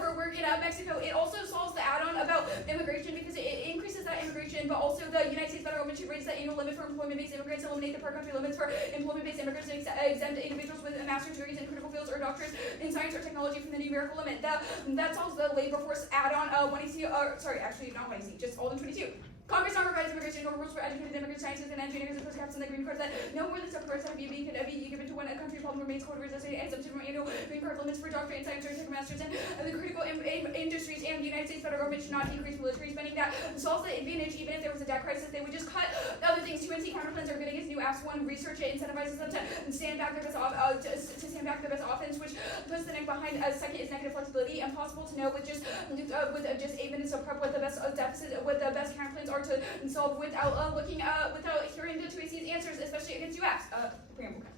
for work in Mexico. It also solves the add-on about immigration because it increases that immigration, but also the United States federal government should raise the annual limit for employment-based immigrants, eliminate the per-country limits for employment-based immigrants, and exempt individuals with master's degrees in critical fields or doctors in science or technology from the numerical limit. That solves the labor force add-on 1AC, sorry, actually not 1AC, just all in 22. Congress now provides immigration rules for educated immigrants, scientists, and engineers and postcaps in the green cards that no more than 7% of being could be given to one country problem remains code resident and exempted from annual green card limits for doctorate in science or masters in the critical industries, and the United States federal government should not increase military spending. That solves the advantage. Even if there was a debt crisis, they would just cut the other things. 2NC counterplans are good against new apps. 1, research it incentivizes them to stand back their best offense, which puts the neck behind. 2nd is negative flexibility. Impossible to know with just 8 minutes of prep what the best deficit, what the best counterplans are to solve without without hearing the 2AC's answers, especially against UX. Preamble counterplan.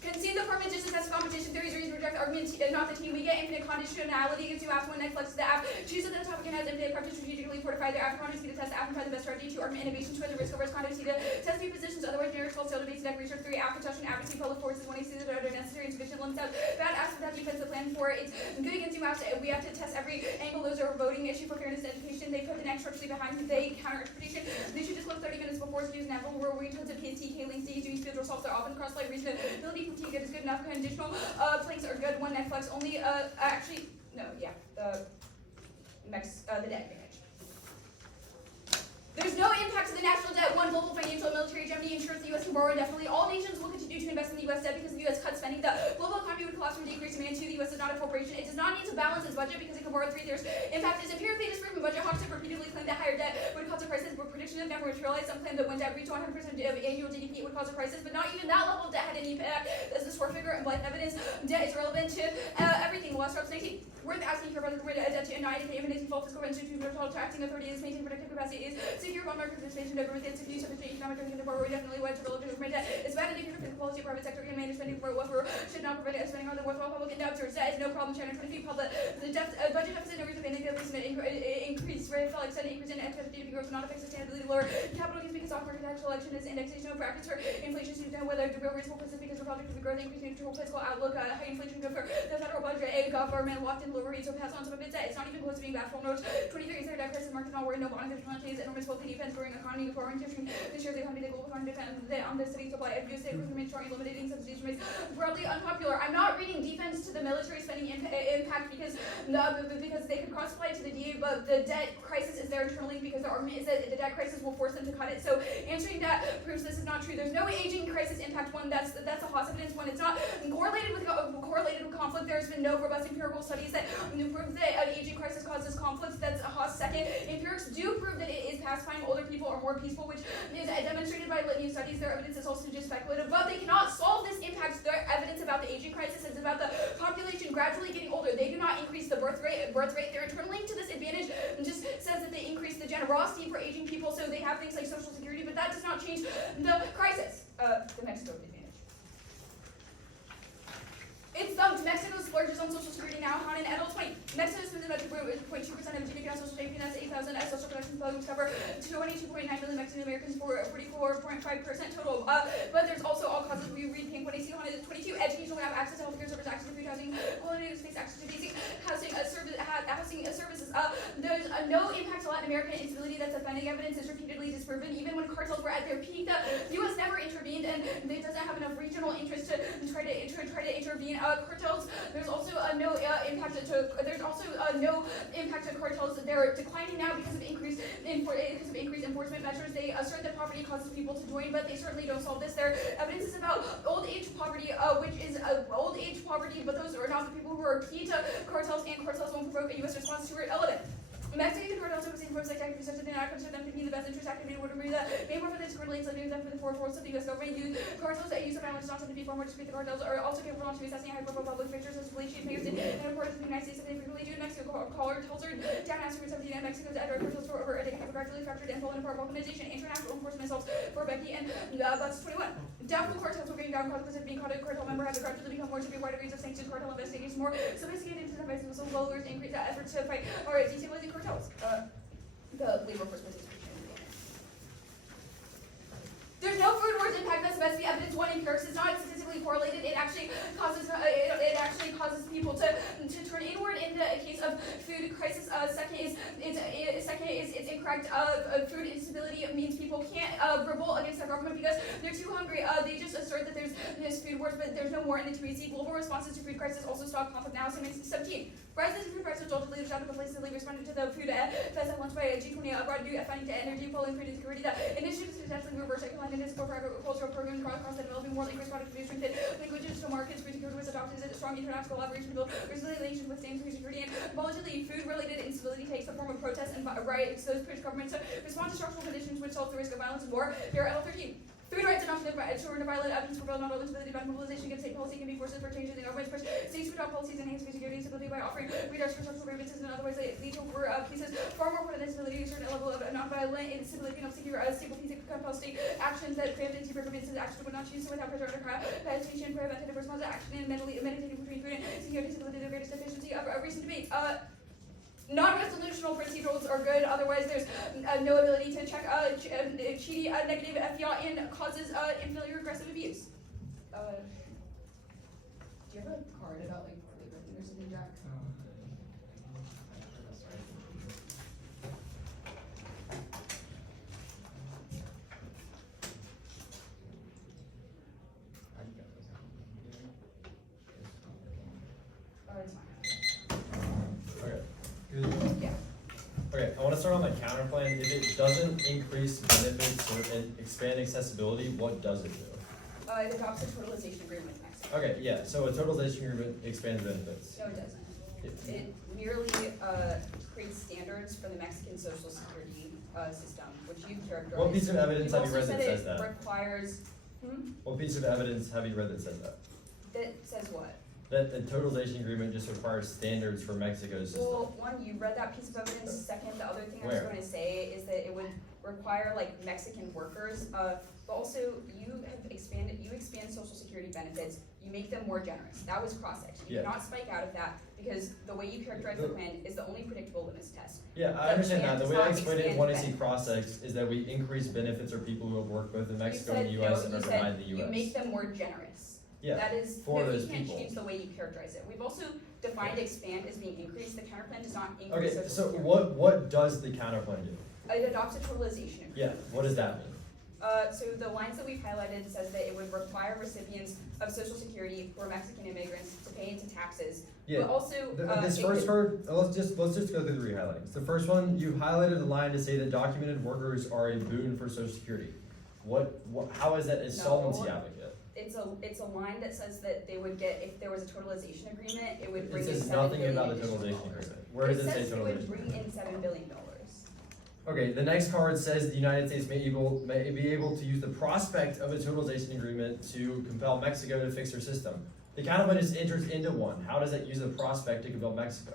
Concede the permanent distance test competition theories, reason reject argument, not the team. We get infinite conditionality against new apps. 1, next flex the app. Choose the topic and has infinite prep to strategically fortify their app. Condition to test the app and try the best strategy. 2, argument innovation. 2, the risk averse condition to test new positions, otherwise generic false fail debates, deck research. 3, app protection, advocacy, public forces. 1, AC that are necessary and sufficient limits out. Bad apps without defensive plan. 4, it's good against new apps. We have to test every angle. Those are a voting issue for fairness and education. They put the next structurally behind the counter interpretation. They should just look 30 minutes before to use an apple where we tons of PST, K-links, doing field results are often cross-light reasonability fatigue is good enough. Conditional planks are good. 1, Netflix only. Actually, no, yeah. The debt advantage. There's no impact to the national debt. One, global financial and military hegemony ensures the U.S. can borrow indefinitely. All nations will continue to invest in the U.S. debt because the U.S. cuts spending. The global economy would collapse from decreased demand. 2, the U.S. is not a corporation. It does not need to balance its budget because it can borrow. 3, there's impact is empirically disproven. Budget hawks have repeatedly claimed that higher debt would cause a crisis, but predictions have never materialized. Some claim that when debt reached 100% of annual GDP, it would cause a crisis, but not even that level of debt had any impact. As the SWOT figure and blunt evidence, debt is relevant to everything. The last drops 19. Worth asking for whether the debt to not imminent default fiscal institution of acting authority is maintained productive capacity is secure bond market participation over with its use of economic and borrower definitely wide to relative government debt. It's bad indicator for the quality of private sector can manage spending for whatever should not prevent spending on the worthwhile public and debt. Debt is no problem. China 20 public the budget deficit no reason paying increase rate fell extended increase in GDP growth will not affect sustainability lower capital gains because off market tax collection is indexation of brackets for inflation to know whether the real reasonable principle because of project of the growth increasing neutral fiscal outlook high inflation good for the federal budget a government locked in lower rates so pass on some of its debt. It's not even close to being bad for notes. 23 is their debt crisis market not worried no bond vigilante is enormous wealthy defense growing economy foreign tissue this year the economy the global economy defense on the city supply of use remains strong eliminating subsidies remains broadly unpopular. I'm not reading defense to the military spending impact because they could cross apply it to the DA, but the debt crisis is there internally because the argument is that the debt crisis will force them to cut it. So answering that proves this is not true. There's no aging crisis impact. One, that's a Haas evidence. One, it's not correlated with conflict. There's been no robust empirical studies that prove that an aging crisis causes conflicts. That's a Haas. Second, empirics do prove that it is pacifying. Older people are more peaceful, which is demonstrated by litany studies. Their evidence is also just speculative, but they cannot solve this impact. Their evidence about the aging crisis is about the population gradually getting older. They do not increase the birth rate. They're internally linked to this advantage and just says that they increase the generosity for aging people, so they have things like Social Security, but that does not change the crisis. The Mexico advantage. It's dumped. Mexico splurges on Social Security now. Han and Edel 20. Mexico spends about 2.2% of GDP on social safety nets. 8,000 as social protection programs cover 22.9 million Mexican Americans for 44.5% total. But there's also all causes. We read pink when they see Han is 22. Education will have access to healthcare service, access to food, housing, quality space, access to basic housing services. There's no impact to Latin American instability. That's offending evidence is repeatedly disproven. Even when cartels were at their peak, the U.S. never intervened, and it doesn't have enough regional interest to try to intervene. Cartels. There's also no impact to cartels. They're declining now because of increased enforcement measures. They assert that poverty causes people to join, but they certainly don't solve this. Their evidence is about old age poverty, which is old age poverty, but those are not the people who are key to cartels, and cartels won't provoke a U.S. response to it. Element. Mexican cartels are seeing first activities such as the not consider them to be the best interest activity would agree that may more for this currently including them for the 4/4 of the U.S. government. Cartels that use of violence not to be far more discreet. The cartels are also capable of assessing high-profile public figures as bleaching figures and reported to the United States that they frequently do in Mexico. Cartels are down after 17 and Mexico's drug cartels for over a decade have gradually fractured and fallen apart. Balkanization, international enforcement assaults for Becky and Butts 21. Doubtful cartels were getting down because of being caught a cartel member have gradually become more severe wide degrees of sanctions. Cartel investigations more sophisticated into the so lowers increase efforts to fight or destabilizing cartels. The labor force participation. There's no food wars impact that's supposed to be evidence. One, empirics is not statistically correlated. It actually causes people to turn inward in the case of food crisis. Second is it's incorrect. Food instability means people can't revolt against the government because they're too hungry. They just assert that there's food wars, but there's no war in the to see. Global responses to food crisis also stop conflict now. So 17. Rises in food prices resulted leaders out of complacently responded to the food fest launched by G20 abroad due finding to energy polling food insecurity. The initiative is successfully reversed economic and support for agricultural programs across the developing world. Increased product produce strengthened languages to markets. Food security was adopted as a strong international collaboration to build resilient nations with staying food security and volatility. Food-related instability takes the form of protests and riots. Those push governments to respond to structural conditions which solve the risk of violence and war. Here, L13. Food rights are not to turn to violent evidence for not only stability but mobilization against state policy can be forces for changes in governments, push states to adopt policies enhance food security and stability by offering redress for social grievances and otherwise lead to pieces far more important than stability, a certain level of non-violent instability can help secure stable peace and compel state actions that preempt anti-preventive action would not choose to without pressure under prevention, preventative response action, and meditating between food and security stability, the greatest efficiency of recent debate. Non-resolutional procedurals are good, otherwise there's no ability to check cheating, negative FDR, and causes unfamiliar aggressive abuse. Do you have a card about like labor or something, Jack? It's fine. Okay. Good. Yeah. Okay, I wanna start on the counter plan. If it doesn't increase benefits or expand accessibility, what does it do? It adopts a totalization agreement with Mexico. Okay, yeah, so a totalization agreement expands benefits. No, it doesn't. It merely creates standards for the Mexican social security system, which you characterize. What piece of evidence have you read You've that also says said that? it requires, What piece of evidence have you read that says that? that says what? That the totalization agreement just requires standards for Mexico's system. Well, one, you read that piece of evidence. Second, the other thing I was Where? going to say is that it would require like Mexican workers, but also you expand social security benefits, you make them more generous. That was cross-section. You Yeah. cannot spike out of that because the way you characterize the plan is the only predictable litmus test. Yeah, I The understand plan that. The does way I not explained it in expand 1AC benefits. cross-sex is that we increase benefits for people who have worked both in Mexico and the You US said, and no, are you denied said the US. you make them more generous. Yeah, That is, for no, those you can't people. change the way you characterize it. We've also defined expand as being increased. The counterplan does not increase Okay, social so security. what does the counter plan do? It adopts a totalization agreement. Yeah, what does that mean? So the lines that we've highlighted says that it would require recipients of Social Security who are Mexican immigrants to pay into taxes, Yeah, but also, this it first could- part, let's just go through the re-highlightings. The first one, you highlighted a line to say that documented workers are a boon for Social Security. How is that a solvency No. advocate? it's a line that says that they would get, if there was a totalization agreement, it would bring It in says $7 nothing billion about the additional totalization dollars. agreement. Where does it say says it would totalization? bring in $7 billion. Okay, the next card says the United States may be able to use the prospect of a totalization agreement to compel Mexico to fix their system. The counterplan just enters into one. How does it use the prospect to compel Mexico?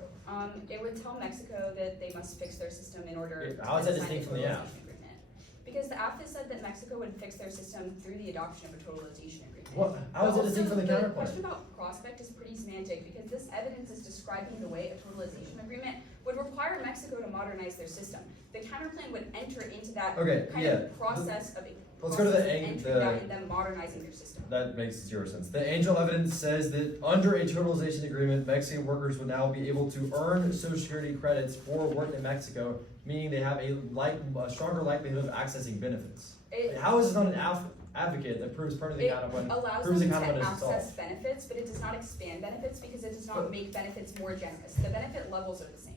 It would tell Mexico that they must fix their system in order Yeah, how is to that sign the distinct from the app? totalization agreement. Because the app has said that Mexico would fix their system through the adoption of a totalization agreement. How is it distinct from the The counterplan? question about prospect is pretty semantic because this evidence is describing the way a totalization agreement would require Mexico to modernize their system. The counterplan would enter into that Okay, kind yeah. of process of Let's go to the process of ang- entering the- that and them modernizing their system. That makes zero sense. The angel evidence says that under a totalization agreement, Mexican workers would now be able to earn Social Security credits for work in Mexico, meaning they have a stronger likelihood of accessing benefits. It, How is it not an advocate that proves part of the it counterplan? allows proves them the to counterplan is access solved. benefits, but it does not expand benefits because it does not make benefits more generous. The benefit levels are the same.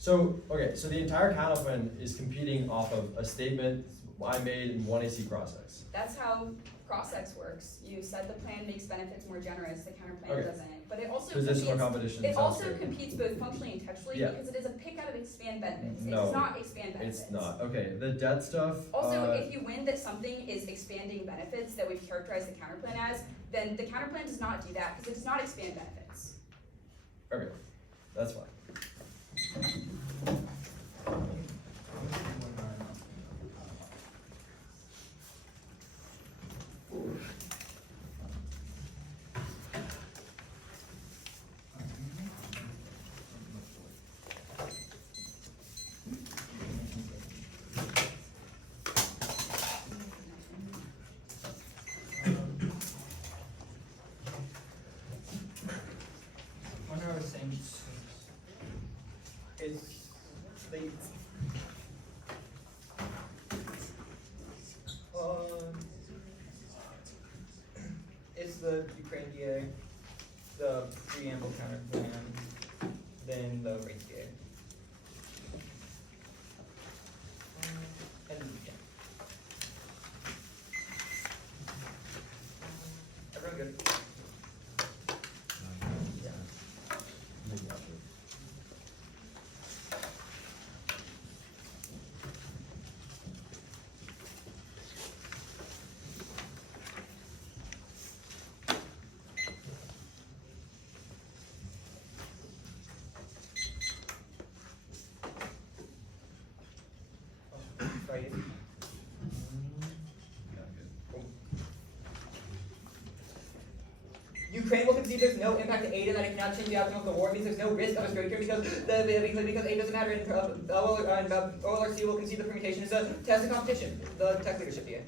So, okay, so the entire counterplan is competing off of a statement I made in 1AC cross-sex. That's how cross-sex works. You said the plan makes benefits more generous, the counterplan Okay. doesn't. But it also Positional competes, competition it sounds also great. competes both functionally and textually Yeah. because it is a pick out of expand benefits. It No, does not expand benefits. It's not. Okay, the debt stuff. Also, if you win that something is expanding benefits that we've characterized the counterplan as, then the counterplan does not do that because it does not expand benefits. Okay, that's fine. One I was saying, it's the it's the Ukraine DA, the preamble counter plan, then the rates DA. And yeah. Everyone good? Yeah. Friday. Ukraine will concede there's no impact to aid and that it cannot change the outcome of the war. It means there's no risk of a straight term because aid doesn't matter. And OLRC will concede the permutation is a test of competition. The tech leadership DA.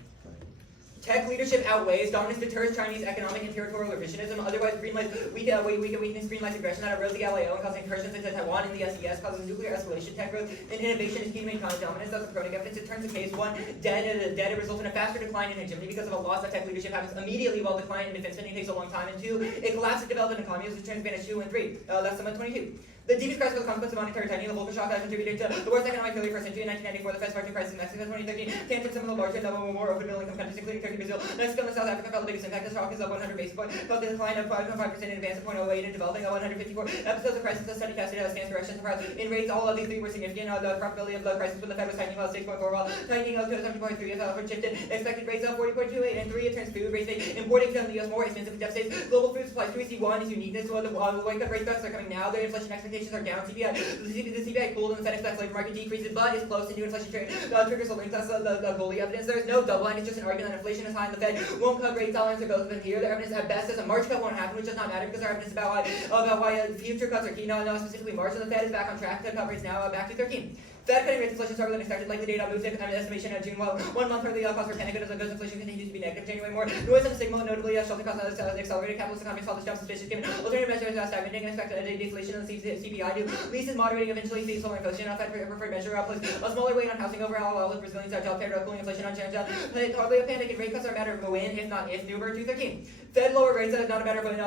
Tech leadership outweighs dominance, deters Chinese economic and territorial revisionism. Otherwise, greenlights weakness greenlights aggression that erodes the LAO and causes incursions into Taiwan and the SES, causes nuclear escalation. Tech growth and innovation is key to maintain dominance. That's the chronic evidence. It turns the case one dead. It results in a faster decline in hegemony because of a loss of tech leadership happens immediately while decline in defense spending takes a long time. And two, it collapses development economies, which turns advantage 2 and 3. That's summa 22. The deepest crisis was the consequence of monetary tightening. The Volcker shock that contributed to the worst economic failure of the first century in 1994. The Fed's market crisis in Mexico in 2013 came from some of the larger and more open middle income countries, including Turkey, Brazil, Mexico, and South Africa felt the biggest impact. The shock is up 100 basis points, caused a decline of 5.5% in advance of 0.08 in developing, 154 episodes of crisis. The study tested a stance correction in rates. All of these three were significant. The probability of the crisis when the Fed was tightening was 6.4, while tightening up to 70.3 shifted. Expected rates of 40.28 and 3. It turns food rates importing from the U.S. more expensive, devastates global food supplies. 3C1 is uniqueness. So the wake up rate cuts are coming now. The inflation expectations are down. The CPI cooled and the Fed expects labor market decreases, but is close to new inflation triggers the link. That's the bully evidence. There is no double line. It's just an argument that inflation is high and the Fed won't cut rates. All lines are both of them here. The evidence at best is a March cut won't happen, which does not matter because our evidence about why future cuts are key. No, specifically March. And the Fed is back on track to cut rates now back to 13. Fed cutting rates, inflation stronger than expected. Likely data moves in estimation at June. While 1 month early costs for panic goods inflation continues to be negative. January more noise and signal, notably shelter costs accelerated. Capitalist economies saw this jump suspicious given alternative measures stagnating and expect a deflation in the CPI. New leases moderating eventually sees slower inflation. Fed preferred measure plays a smaller weight on housing overall, while with Brazilians are job fair cooling inflation on China. Hardly a panic and rate cuts are a matter of when, if not if. Newberg 213. Fed lower rates is not a matter of when,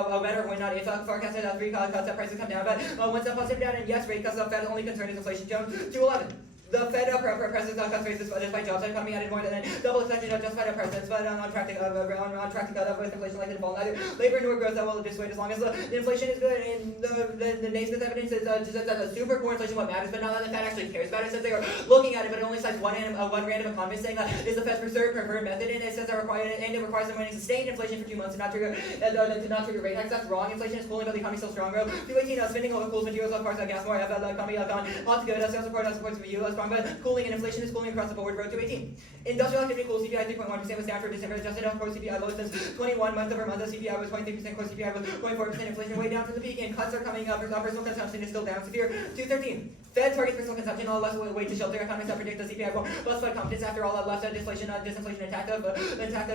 not if. Forecasted 3 cuts that prices come down, but once that positive down and yes, rate cuts. The Fed only concern is inflation. Jones 211. The Fed presses on cuts rates despite jobs. The economy added more than double expected justified presence, but on track to cut with inflation likely to fall. Neither labor nor growth that will dissuade as long as the inflation is good. And the Naismith evidence is just that the super core inflation what matters, but not that the Fed actually cares about it. Since they are looking at it, but it only cites one random economist saying that is the Fed's preferred method, and it says that it requires them winning sustained inflation for 2 months to not trigger rate hikes. That's wrong. Inflation is cooling, but the economy is still strong. 218. Spending over cools materials, of course, gas more. The economy gone hot to good. Sales report supports review. But cooling and inflation is cooling across the board. Road to 18. Industrial activity cool. CPI 3.1% was down for December. Adjusted core CPI lowest since 21 month over month. The CPI was 23%. Core CPI was 0.4%. Inflation way down from the peak, and cuts are coming up. Personal consumption is still down severe. 213. Fed targets personal consumption. All less way to shelter. Economists that predict the CPI will busted confidence after all that left disinflation attack of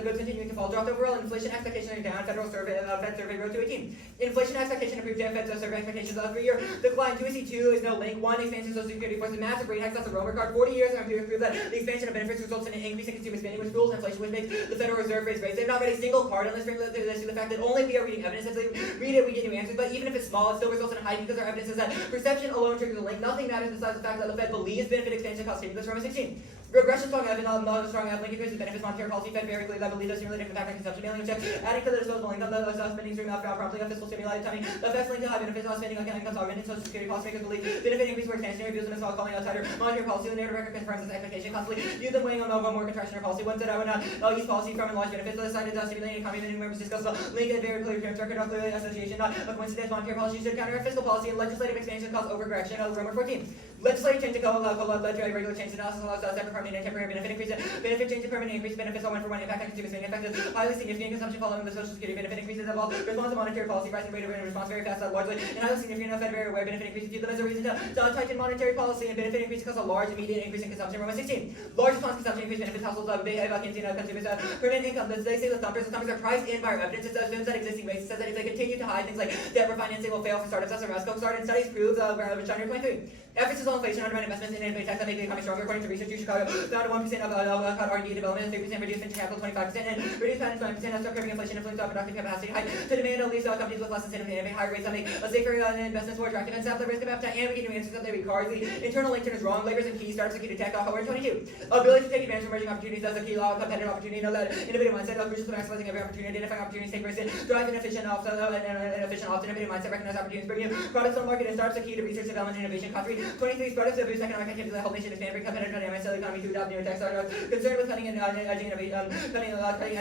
goods continuing to fall. Dropped overall. Inflation expectations are down. Federal survey Fed survey road to 18. Inflation expectation improved. Fed's survey expectations of 3 year decline. 2AC2 is no link. 1 expansion of Social Security forces massive rate hikes. That's a Romer card. 40 years and prove that the expansion of benefits results in an increase in consumer spending, which fuels inflation, which makes the Federal Reserve raise rates. They've not read a single card on this to the fact that only we are reading evidence. As they read it, we get new answers. But even if it's small, it still results in a hike because our evidence is that perception alone triggers a link. Nothing matters besides the fact that the Fed believes benefit expansion costs stimulus. Roman 16. Regression strong evidence, not strong link increases benefits monetary policy. Fed very clearly that believes that stimulating impact on consumption, mailing checks, adding to the disposable income, the spending stream after promptly a fiscal stimuli timing. The Fed's linked to high benefits, spending on incomes augmented Social Security policy makers believe benefit increase for expansionary views and as well calling out tighter monetary policy. The narrative record confirms this expectation constantly. View them weighing on more contractionary policy. One said I would not use policy from enlarged benefits. The other side is stimulating economy. Many members discuss the link in very clear terms. Record not clearly association, not a coincidence. Monetary policy should counter fiscal policy and legislative expansion cause overcorrection. Roman 14. Legislative change to code led to a regular change analysis allows separate permanent and temporary benefit increase. Benefit change to permanent increase. Benefits all 1-for-1 impact on consumer spending. Effect is highly significant. Consumption following the Social Security benefit increases involved. Response to monetary policy. Pricing rate of response very fast, largely and highly significant. Fed very aware benefit increases view them as a reason to tighten monetary policy and benefit increase cause a large immediate increase in consumption. Roman 16. Large response consumption increase benefits households consumers permanent income. They say the thumpers are priced in by our evidence. It assumes that existing rates. It says that if they continue to hide things like debt refinancing will fail for startups. That's a Rasco started studies prove China 23. Emphasis on inflation, undermined investments in innovation tax that make the economy stronger. According to research, Chicago found 1% of R&D development, 3% reduced venture capital, 25%, and reduced patent 20%. That's curbing inflation influence on productive capacity. High to demand at least companies with less incentive and higher rates that make a safer investments more attractive and sap the risk of appetite. And we get new answers that they read cards. The internal link turn is wrong. Labor is key. Starts the key to tech. However, 22. Ability to take advantage of emerging opportunities. That's a key competitive opportunity. Know that innovative mindset. Crucial to maximizing every opportunity. Identifying opportunities. Take risks. Drive inefficient innovative mindset. Recognize opportunities. Bring new products on the market and starts the key to research development and innovation. Country 23. Startups boost economic activity. The whole nation expand. Bring competitive dynamics to the economy to adopt new tech startups. Concerned with cutting edge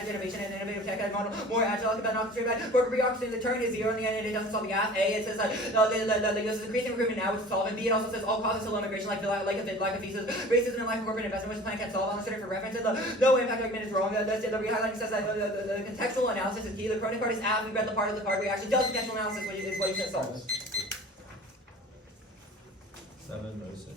innovation and innovative tech model more agile, but not constrained by corporate bureaucracy. The turn is zero in the end. It doesn't solve the gap. A, it says the U.S. is increasing recruitment now, which is solvent. B, it also says all causes to low immigration, like lack of visas, racism, and lack of corporate investment, which the plan can't solve. On the center for reference, the no impact argument is wrong. The re-highlighting says that the contextual analysis is key. The Cronin card is apt. We read the part of the card where it actually does contextual analysis, which is what he says solves. 706.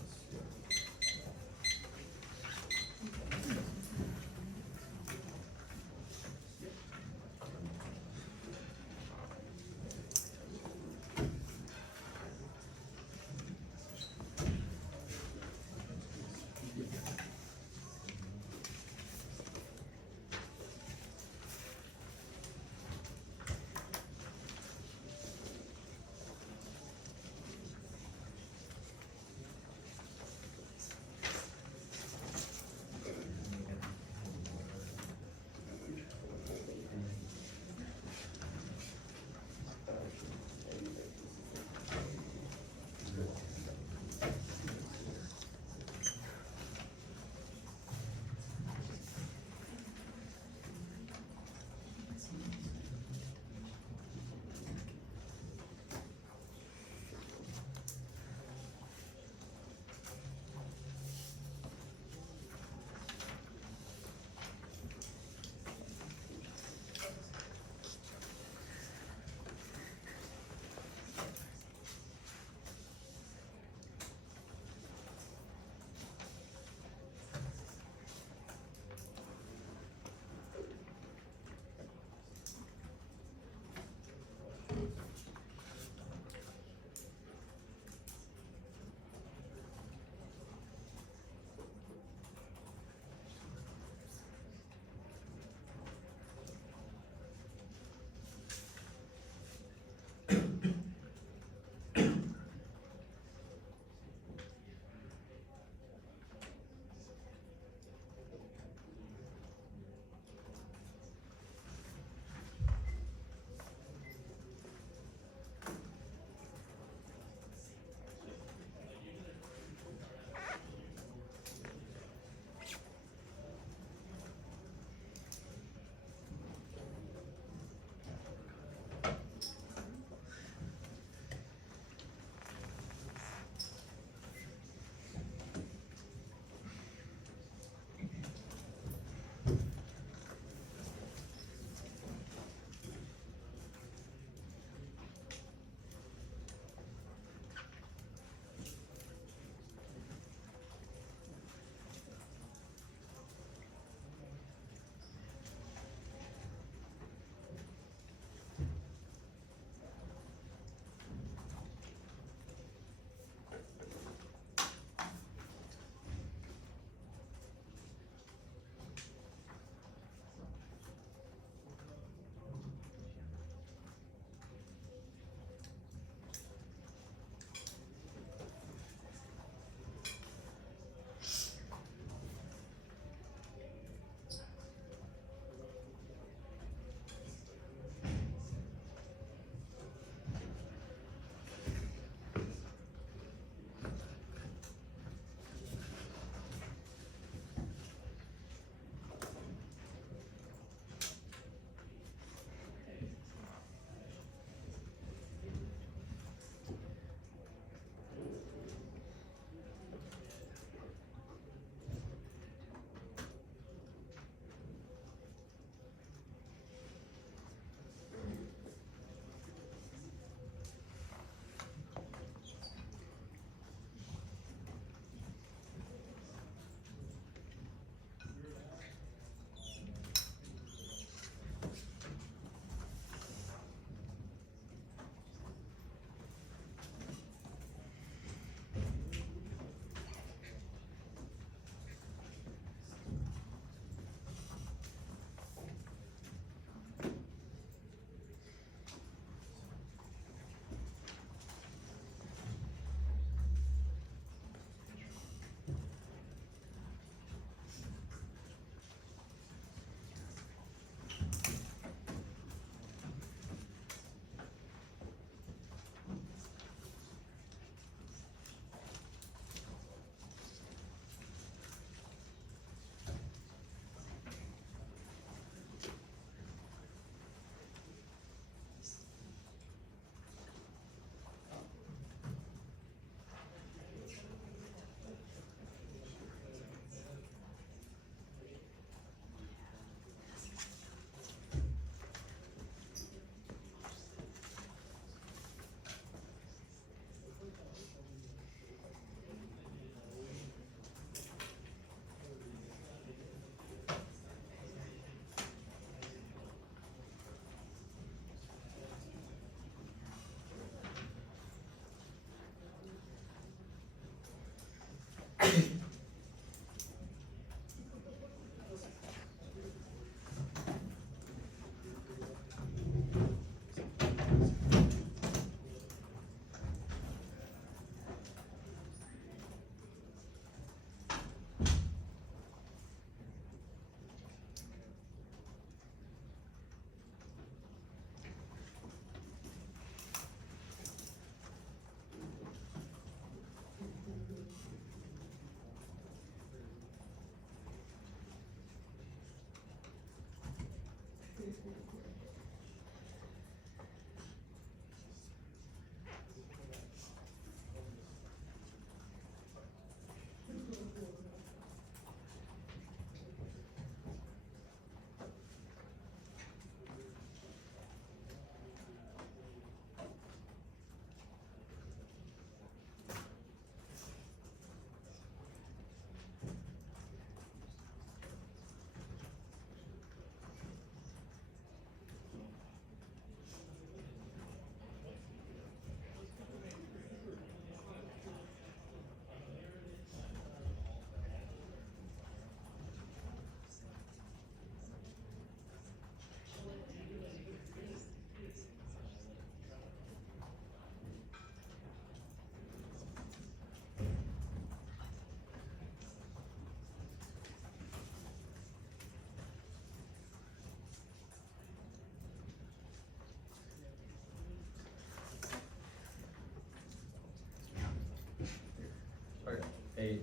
8,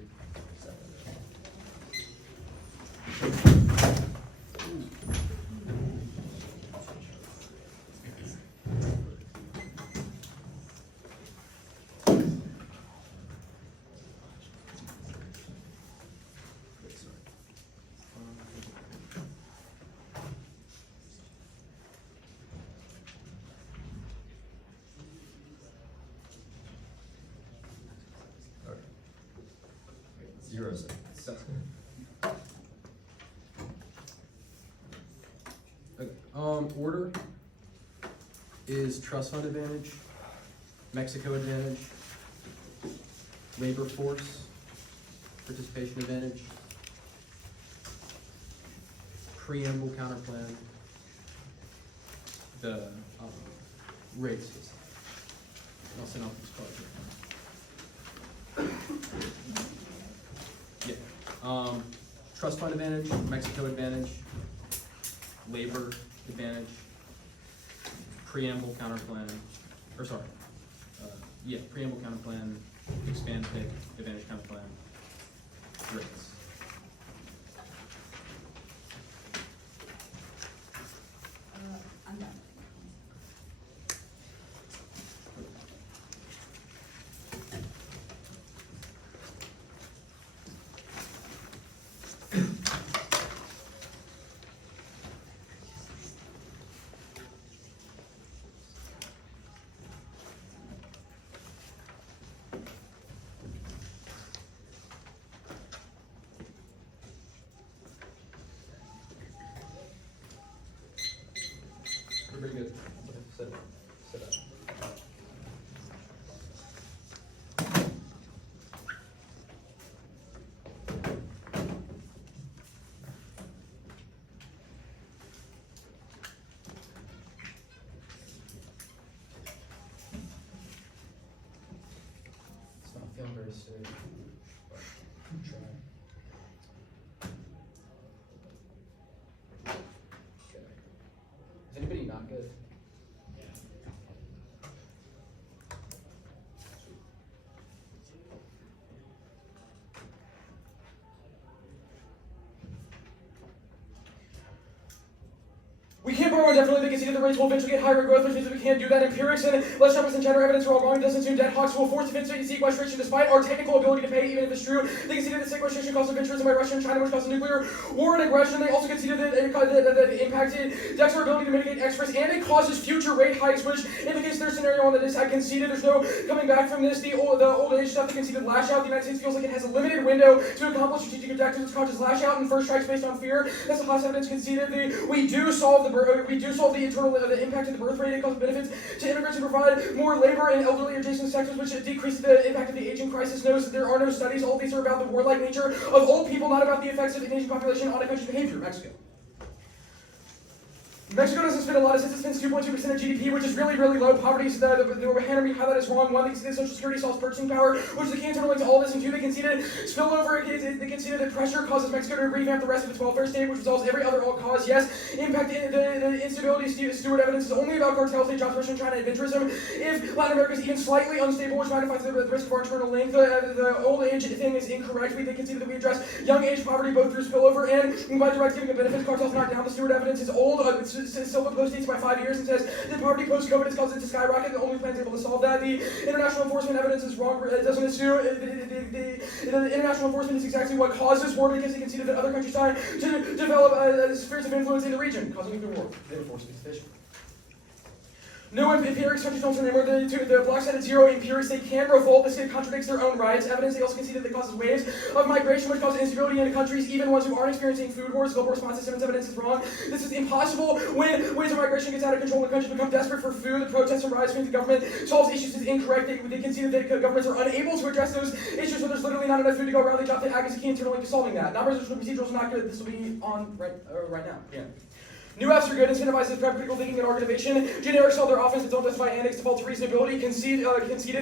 7. Okay. 0, 6. Okay, order is trust fund advantage, Mexico advantage, labor force, participation advantage, preamble counterplan, the rate system. I'll send off this card here. Yeah, trust fund advantage, Mexico advantage, labor advantage, preamble counterplan, or sorry, preamble counterplan, expand pick, advantage counterplan, rates. I'm done. Everybody good? Sit up. It's not feeling very safe. But I'm trying. Okay. Is anybody not good? We can't borrow indefinitely. They can see that the rates will eventually get higher growth, which means that we can't do that. Empirics and less sharpness and chatter evidence are all wrong. It doesn't assume debt hawks will force sequestration despite our technical ability to pay, even if it's true. They can see that the sequestration causes venturism by Russia and China, which causes nuclear war and aggression. They also consider that it impacted DEC's ability to mitigate X risk, and it causes future rate hikes, which indicates their scenario on the this I conceded. There's no coming back from this. The old age stuff, they conceded lash out. The United States feels like it has a limited window to accomplish strategic objectives. It's causes lash out and first strikes based on fear. That's the Haas evidence conceded. We do solve the internal the impact of the birth rate. It causes benefits to immigrants and provide more labor in elderly adjacent sectors, which decreases the impact of the aging crisis. Notice that there are no studies. All these are about the warlike nature of old people, not about the effects of an aging population on a country's behavior. Mexico. Mexico doesn't spend a lot. It spends 2.2% of GDP, which is really, really low. Poverty, Henry highlighted is wrong. One, they conceded Social Security solves purchasing power, which is the key internal link to all this. And two, they conceded spillover. They conceded that pressure causes Mexico to revamp the rest of its welfare state, which resolves every other cause. Yes, impact the instability. Stewart evidence is only about cartels, state jobs, Russia, and China adventurism. If Latin America is even slightly unstable, which magnifies the risk of our internal link, the old age thing is incorrect. They conceded that we address young age poverty both through spillover and by direct giving of benefits. Cartels not down. The Stewart evidence is old. It's still close dates by 5 years and says that poverty post-COVID has caused it to skyrocket. The only plan is able to solve that. The international enforcement evidence is wrong. It doesn't assume the international enforcement is exactly what causes war, because they conceded that other countries try to develop spheres of influence in the region, causing nuclear war. They enforce this division. No empirics countries don't turn anymore. The block set at 0 empirics. They can revolt. This contradicts their own rights. Evidence. They also concede that it causes waves of migration, which causes instability in countries, even ones who aren't experiencing food wars. Global response systems evidence is wrong. This is impossible. When waves of migration gets out of control, the countries become desperate for food. The protests and riots means the government solves issues is incorrect. They concede that governments are unable to address those issues when there's literally not enough food to go around. They drop the ag as a key internal link to solving that. Non-resolution procedurals not good. This will be on right now. Yeah. New apps are good. Incentivizes prep critical thinking and organization. Generics solve their offense but don't justify annex default to reasonability. Conceded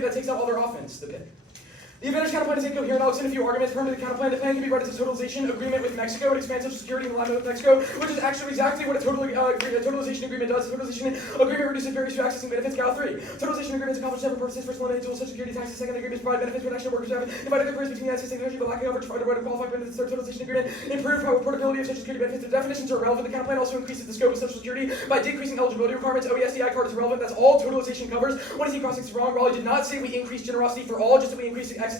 that takes out all their offense. The pick. The advantage counterplan is incoherent. I'll extend a few arguments. Permanent counterplan. The plan can be read as a totalization agreement with Mexico. It expands social security in alignment with Mexico, which is actually exactly what a totalization agreement does. A totalization agreement reduces barriers to accessing benefits. Gal 3. Totalization agreements accomplish several purposes. First, eliminate dual social security taxes. Second, agreements provide benefits for national workers who have divided the difference between the United States and country, but lacking coverage for underwritten qualified benefits. Third, totalization agreement improve portability of social security benefits. The definitions are relevant. The counterplan also increases the scope of social security by decreasing eligibility requirements. OESDI card is irrelevant. That's all totalization covers. What is cross is wrong. Raleigh did not say we increase generosity for all, just that we increase accessibility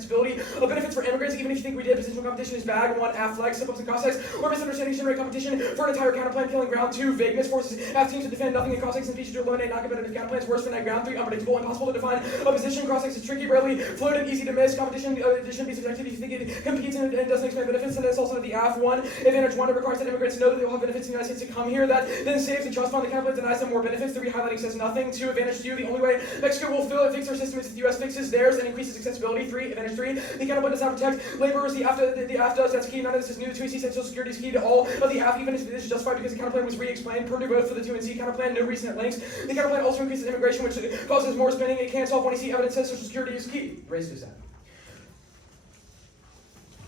of benefits for immigrants. Even if you think we did, positional competition is bad. 1, afflex, simples and cross-sex, or misunderstanding generate competition for an entire counterplan, killing ground. 2, vagueness forces have teams to defend nothing in cross-sex and features to eliminate non-competitive counterplans. Worse than that ground. 3, unpredictable, impossible to define a position. Cross-sex is tricky, rarely floated, and easy to miss. Competition shouldn't be subjective if you think it competes and doesn't expand benefits. And then it's also the AF 1. Advantage 1, it requires that immigrants know that they will have benefits in the United States to come here. That then saves the trust fund. The counterplan denies them more benefits. 3, highlighting says nothing. 2, advantage 2, the only way Mexico will fix their system is if the US fixes theirs and increases accessibility. 3, advantage 3, the counterplan does not protect laborers. The AF does. That's key. None of this is new. 2C said Social Security is key to all of the AF, even if this is justified because the counterplan was re-explained. Purdue both for the 2 and C counterplan. No recent links. The counterplan also increases immigration, which causes more spending. It can't solve 1C. Evidence says Social Security is key. Race to that.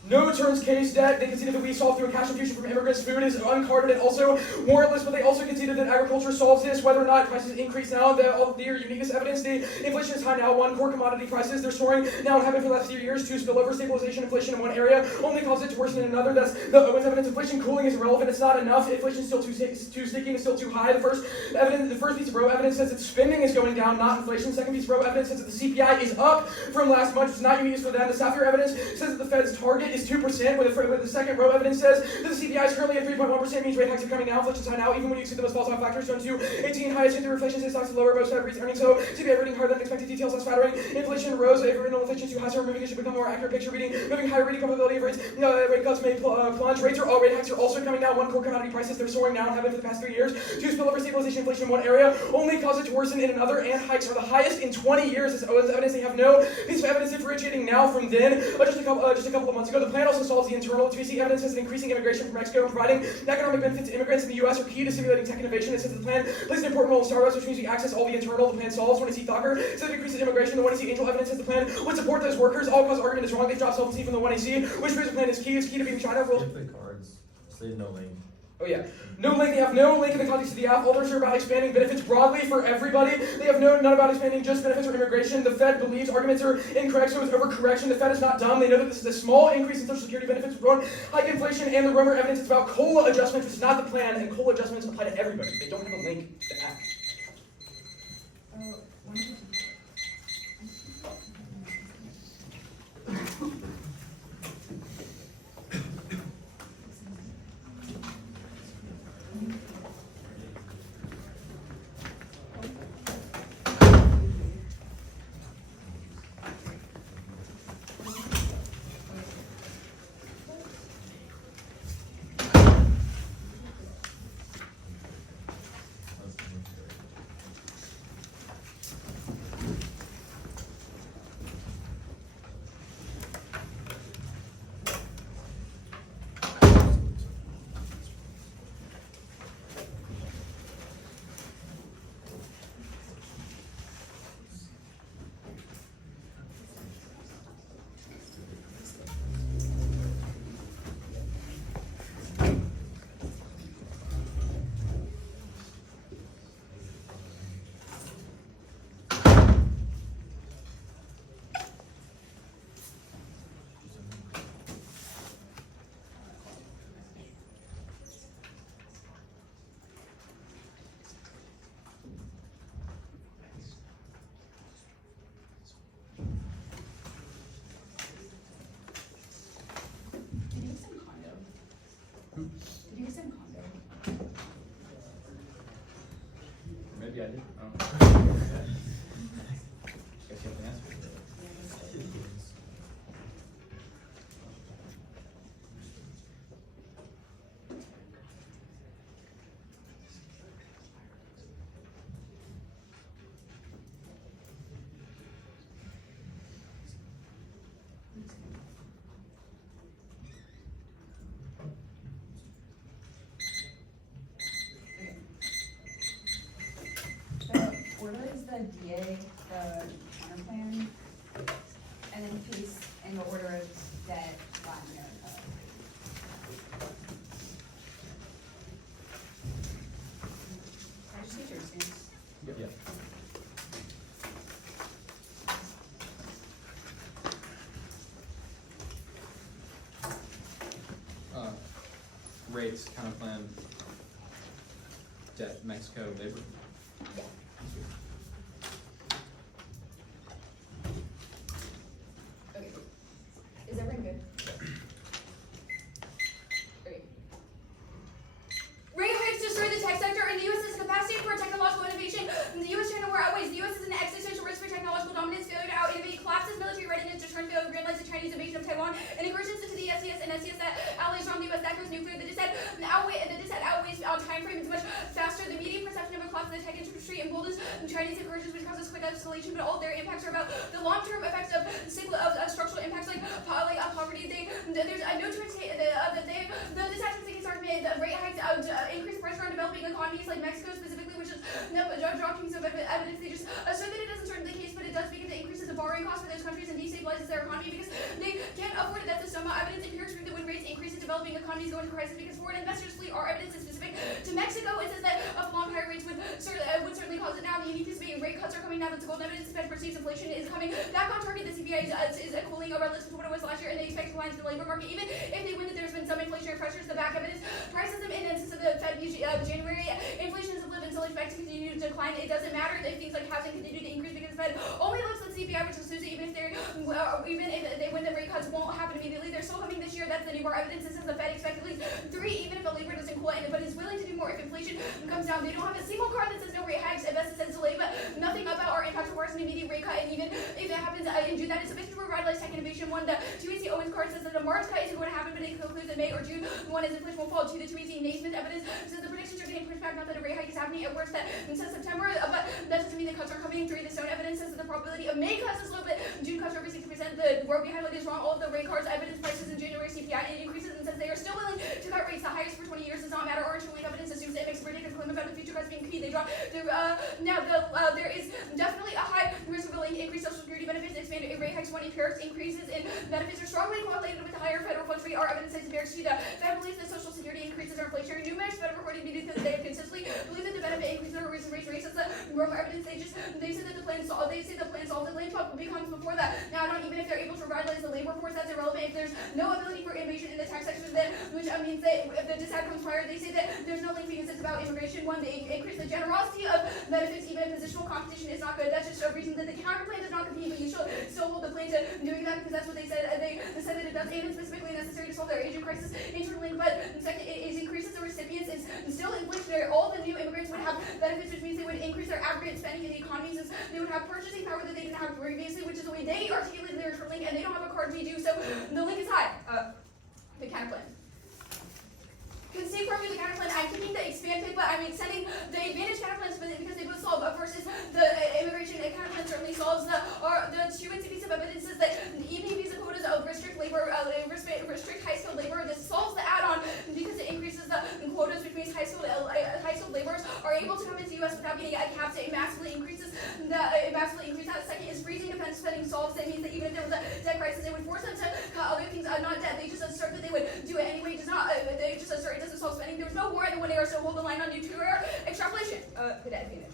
No turns case debt. They conceded that we solve through a cash infusion from immigrants. Food is uncarded and also warrantless, but they also conceded that agriculture solves this. Whether or not prices increase now, their uniqueness evidence. The inflation is high now. 1, core commodity prices. They're soaring now and have been for the last few years. 2, spillover stabilization. Inflation in one area only causes it to worsen in another. That's the Owens evidence. Inflation cooling is irrelevant. It's not enough. Inflation is still too sticky. It's still too high. The first piece of row evidence says that spending is going down, not inflation. Second piece of row evidence says that the CPI is up from last month. It's not unique for them. The Sapphire evidence says that the Fed's target is 2%. With the second row evidence says that the CPI is currently at 3.1%, means rate hikes are coming down, inflation is high now, even when you exclude the most volatile factors. 2, 18, highest into inflation, say stocks lower, most Fed reads earnings, so CPI reading higher than expected, details less flattering. Inflation rose, original inflation too high, so removing it should become more accurate picture reading, moving higher reading probability of rates, rate cuts may plunge. Rate hikes are also coming down. 1, core commodity prices, they're soaring now and have been for the past 3 years. 2, spillover stabilization, inflation in one area only cause it to worsen in another, and hikes are the highest in 20 years. This Owens evidence, they have no piece of evidence differentiating now from then. Just a couple of months ago, the plan also solves the internal. 2C evidence says that increasing immigration from Mexico and providing economic benefits to immigrants in the U.S. are key to stimulating tech innovation. It says that the plan plays an important role in Starbucks, which means we access all the internal. The plan solves. 1C Thacker says it increases immigration. The 1AC Angel evidence says the plan would support those workers. All cause argument is wrong. They've dropped solvency from the 1AC, which proves the plan is key. It's key to beating China. Simply cards. Say no link. Oh yeah. No link. They have no link in the context of the app. All they're sure about expanding benefits broadly for everybody. They have none about expanding just benefits for immigration. The Fed believes arguments are incorrect, so it's overcorrection. The Fed is not dumb. They know that this is a small increase in Social Security benefits would hike inflation, and the Romer evidence is about COLA adjustments, which is not the plan, and COLA adjustments apply to everybody. They don't have a link to the app. Did you send condo? Maybe I did. I don't know. Guess you have to answer. Order is the DA, the counter plan, and then piece and rates, counter plan, debt, Mexico, labor. Yeah. Okay. Is everyone good? Okay. Rate hikes destroy the tech sector, and the U.S. has capacity for technological innovation. The U.S. China war outweighs the U.S. is an existential risk for technological dominance. Failure to out-innovate collapses military readiness. Deterrent failure to realize the Chinese invasion of Taiwan and incursions into the SES and SES that allies from the U.S. that goes nuclear. The dissent outweighs time frame is much faster. The media perception of a collapse in the tech industry emboldens Chinese incursions, which causes quick escalation. But all their impacts are about the long-term effects of structural impacts like poverty. There's no choice. The detachment taking start made the rate hikes increase pressure on developing economies like Mexico specifically, which is dropping some evidence. They just assert that it doesn't certainly the case, but it does because it increases the borrowing costs for those countries and destabilizes their economy because they can't afford it. That's the sum of evidence. Empirics prove that when rates increase in developing economies go into crisis because foreign investors flee. Our evidence is specific to Mexico. It says that prolonged higher rates would certainly cause it now. The unique rate cuts are coming now. That's the golden evidence. The Fed perceives inflation is coming back on target. The CPI is cooling relative to what it was last year, and they expect declines in the labor market. Even if they win that there's been some inflationary pressures, the back evidence prices them in and since the Fed January inflation has lived until expected to continue to decline. It doesn't matter if things like housing continue to increase because the Fed only looks at CPI, which assumes that even if they win the rate cuts won't happen immediately. They're still coming this year. That's the new more evidence. This is the Fed expects at least 3, even if the labor doesn't cool, but is willing to do more if inflation comes down. They don't have a single card that says no rate hikes. Investors says delay, but nothing about our impact towards an immediate rate cut. And even if it happens in June, that is sufficient to revitalize tech innovation. 1, the 2AC Owens card says that a March cut isn't going to happen, but it concludes that May or June 1 is inflation will fall. 2, the 2AC Naismith evidence says the predictions are getting pushed back. Not that a rate hike is happening. At worst, that says September, but that doesn't mean the cuts are coming. 3, the Stone evidence says that the probability of May cuts is low, but June cuts are over 60%. The row behind what is wrong. All of the rate cards evidence prices in January CPI it increases and says they are still willing to cut rates. The highest for 20 years does not matter. Orange ruling evidence assumes that it makes a ridiculous claim about the future cuts being key. They drop. There is definitely a high risk of increased Social Security benefits. Expanded rate hikes when empirics increases in benefits are strongly correlated with the higher federal funds rate. Our evidence says empirics see that Fed believes that Social Security increases are inflationary. Numerous Fed reporting media that they have consistently believe that the benefit increases are raise rates. That's the more evidence. They say that the plan solved. They say the plan solved. The land talk becomes before that. Now, not even if they're able to revitalize the labor force, that's irrelevant. If there's no ability for innovation in the tax section, then which means that if the dissent comes prior, they say that there's no link because it's about immigration. 1, they increase the generosity of benefits. Even positional competition is not good. That's just a reason that the counter plan does not compete, but you should still hold the plan to doing that because that's what they said. They said that it does, and it's specifically necessary to solve their aging crisis interlink. But second, it increases the recipients. It's still inflationary. All the new immigrants would have benefits, which means they would increase their aggregate spending in the economy since they would have purchasing power that they didn't have previously, which is the way they articulated their interlink, and they don't have a card we do. So the link is high. The counter plan. Concede for me the counter plan. I'm keeping the expanded, but I'm extending the advantage counter plans because they both solve versus the immigration counter plan certainly solves the 2 piece of evidence is that even visa quotas restrict labor, restrict high skilled labor. This solves the add-on because it increases the quotas, which means high skilled laborers are able to come into the U.S. without getting a cap. It massively increases that. Second is freezing defense spending solves. That means that even if there was a debt crisis, it would force them to cut other things, not debt. They just assert that they would do it anyway. It does not. They just assert it doesn't solve spending. There was no war in the 1 era, so hold the line on nuclear extrapolation. The debt advantage.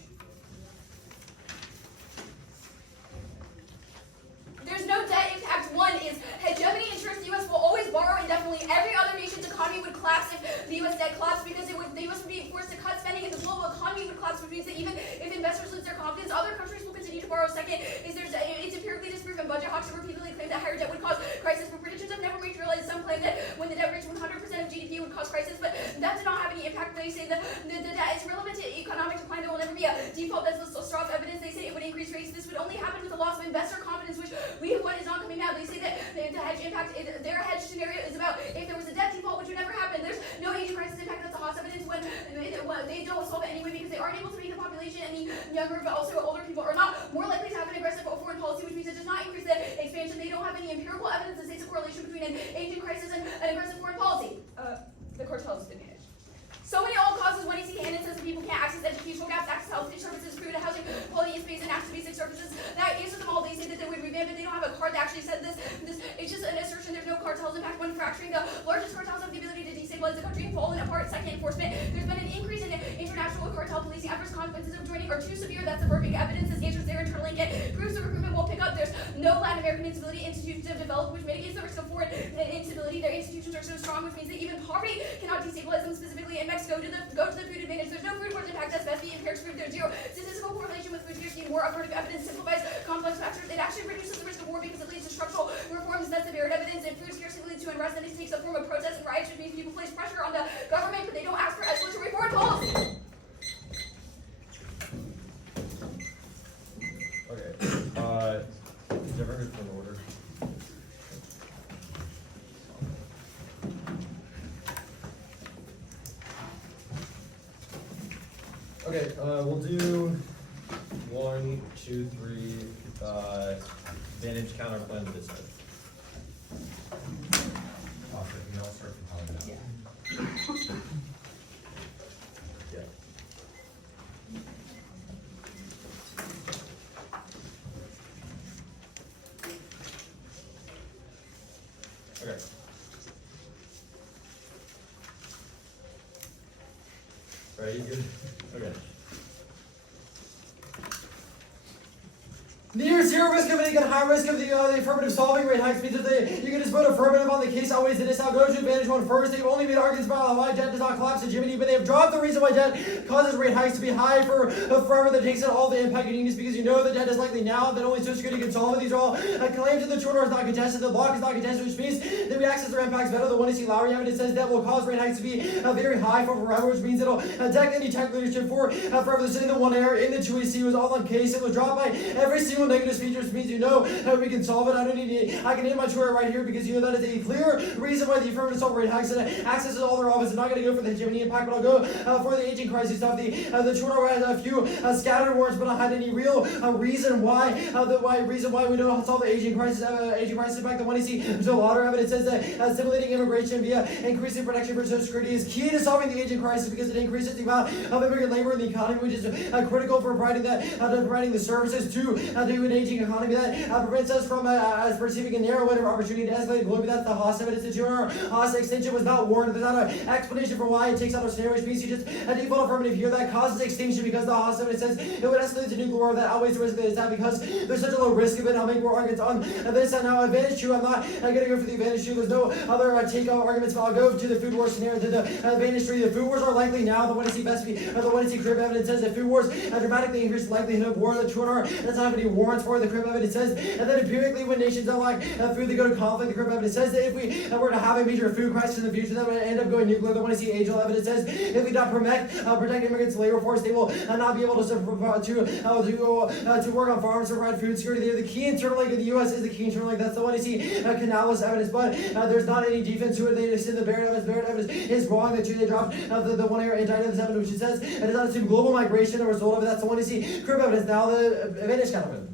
There's no debt impact. 1 is hegemony ensures the U.S. will always borrow indefinitely. Every other nation's economy would collapse if the U.S. debt collapsed because the U.S. would be forced to cut spending and the global economy would collapse, which means that even if investors lose their confidence, other countries will continue to borrow. Second is it's empirically disproven. Budget hawks have repeatedly claimed that higher debt would cause crisis, but predictions have never materialized. Some claim that when the debt reached 100% of GDP would cause crisis, but that did not have any impact. They say that the debt is relevant to economic decline. There will never be a default. That's the strong evidence. They say it would increase rates. This would only happen with the loss of investor confidence, which what is not coming now. They say that the hedge impact, their hedge scenario is about if there was a debt default, which would never happen. There's no Asian crisis impact. That's a hot evidence when they don't solve it anyway because they aren't able to make the population any younger, but also older people are not more likely to have an aggressive foreign policy, which means it does not increase the expansion. They don't have any empirical evidence that states a correlation between an Asian crisis and an aggressive foreign policy. The cartels advantage. So many old causes. When you see Hannon says that people can't access educational gaps, access health services, food, housing, quality of space, and access to basic services, that answers them all. They say that they would revamp it. They don't have a card that actually said this. It's just an assertion. There's no cartels impact when fracturing. The largest cartels have the ability to destabilize the country and falling apart. Second, enforcement. There's been an increase in international cartel policing efforts. Consequences of joining are too severe. That's the perfect evidence. This answers their interlink. It proves the recruitment won't pick up. There's no Latin American instability. Institutions have developed, which mitigates the risk of foreign instability. Their institutions are so strong, which means that even poverty cannot destabilize go to the food advantage. There's no food wars impact us. Best be empirics prove there's zero statistical correlation with food scarcity. More affirmative evidence simplifies complex factors. It actually reduces the risk of war because it leads to structural reforms. That's severe evidence. If food scarcity leads to unrest, then it takes the form of protest and riots, which means people place pressure on the government, but they don't ask for escalatory foreign policy. Okay, different from order. Okay, we'll do 1, 2, 3, advantage counter plan this way. We all start from home now. Yeah. Okay. Ready? Good? Okay. Near zero risk of any high risk of the affirmative solving rate hikes means that you can just vote affirmative on the case always it is now go to advantage one first. They've only made arguments about why debt does not collapse hegemony, but they have dropped the reason why debt causes rate hikes to be high for forever that takes out all the impact you need is because you know the debt is likely now that only Social Security can solve it. These are all claims that the short order is not contested, the block is not contested, which means that we access their impacts better. The 1AC Lowry evidence says that will cause rate hikes to be very high for forever, which means it'll deck any tech leadership for forever. So in the 1 error in the 2AC was all on case. It was dropped by every single negative feature, which means you know that we can solve it. I can hit my Twitter right here because you know that is a clear reason why the affirmative solve rate hikes and accesses all their office. I'm not going to go for the hegemony impact, but I'll go for the aging crisis stuff. The Twitter has a few scattered words, but I had any real reason why we don't solve the aging crisis impact. The one you see there's a lot of evidence says that stimulating immigration via increasing protection for Social Security is key to solving the aging crisis because it increases the amount of immigrant labor in the economy, which is critical for providing the services to an aging economy that prevents us from perceiving a narrow window of opportunity to escalate globally. That's the Haas evidence. The 2 hour Haas extension was not warranted. There's not an explanation for why it takes out a scenario, which means you just default affirmative here that causes extinction because the Haas evidence says it would escalate to nuclear war that outweighs the risk that it's at because there's such a low risk of it. I'll make more arguments on this and now advantage 2. I'm not going to go for the advantage 2. There's no other takeoff arguments, but I'll go to the food wars scenario to the advantage 3. The food wars are likely now. The 1AC best be the 1AC crib evidence says that food wars dramatically increase the likelihood of war. The 2 hour does not have any warrants for the crib evidence says, and then empirically when nations don't like food they go to conflict. The crib evidence says that if we were to have a major food crisis in the future that would end up going nuclear. The 1AC angel evidence says if we don't protect immigrants' labor force, they will not be able to work on farms to provide food security. They're the key internal link of the U.S. is the key internal link. That's the 1AC Canales evidence, but there's not any defense to it. They just said the Barrett evidence is wrong. The 2 they dropped the 1 error indictment 7, which it says it does not assume global migration a result of it. That's the 1AC crib evidence. Now the advantage kind of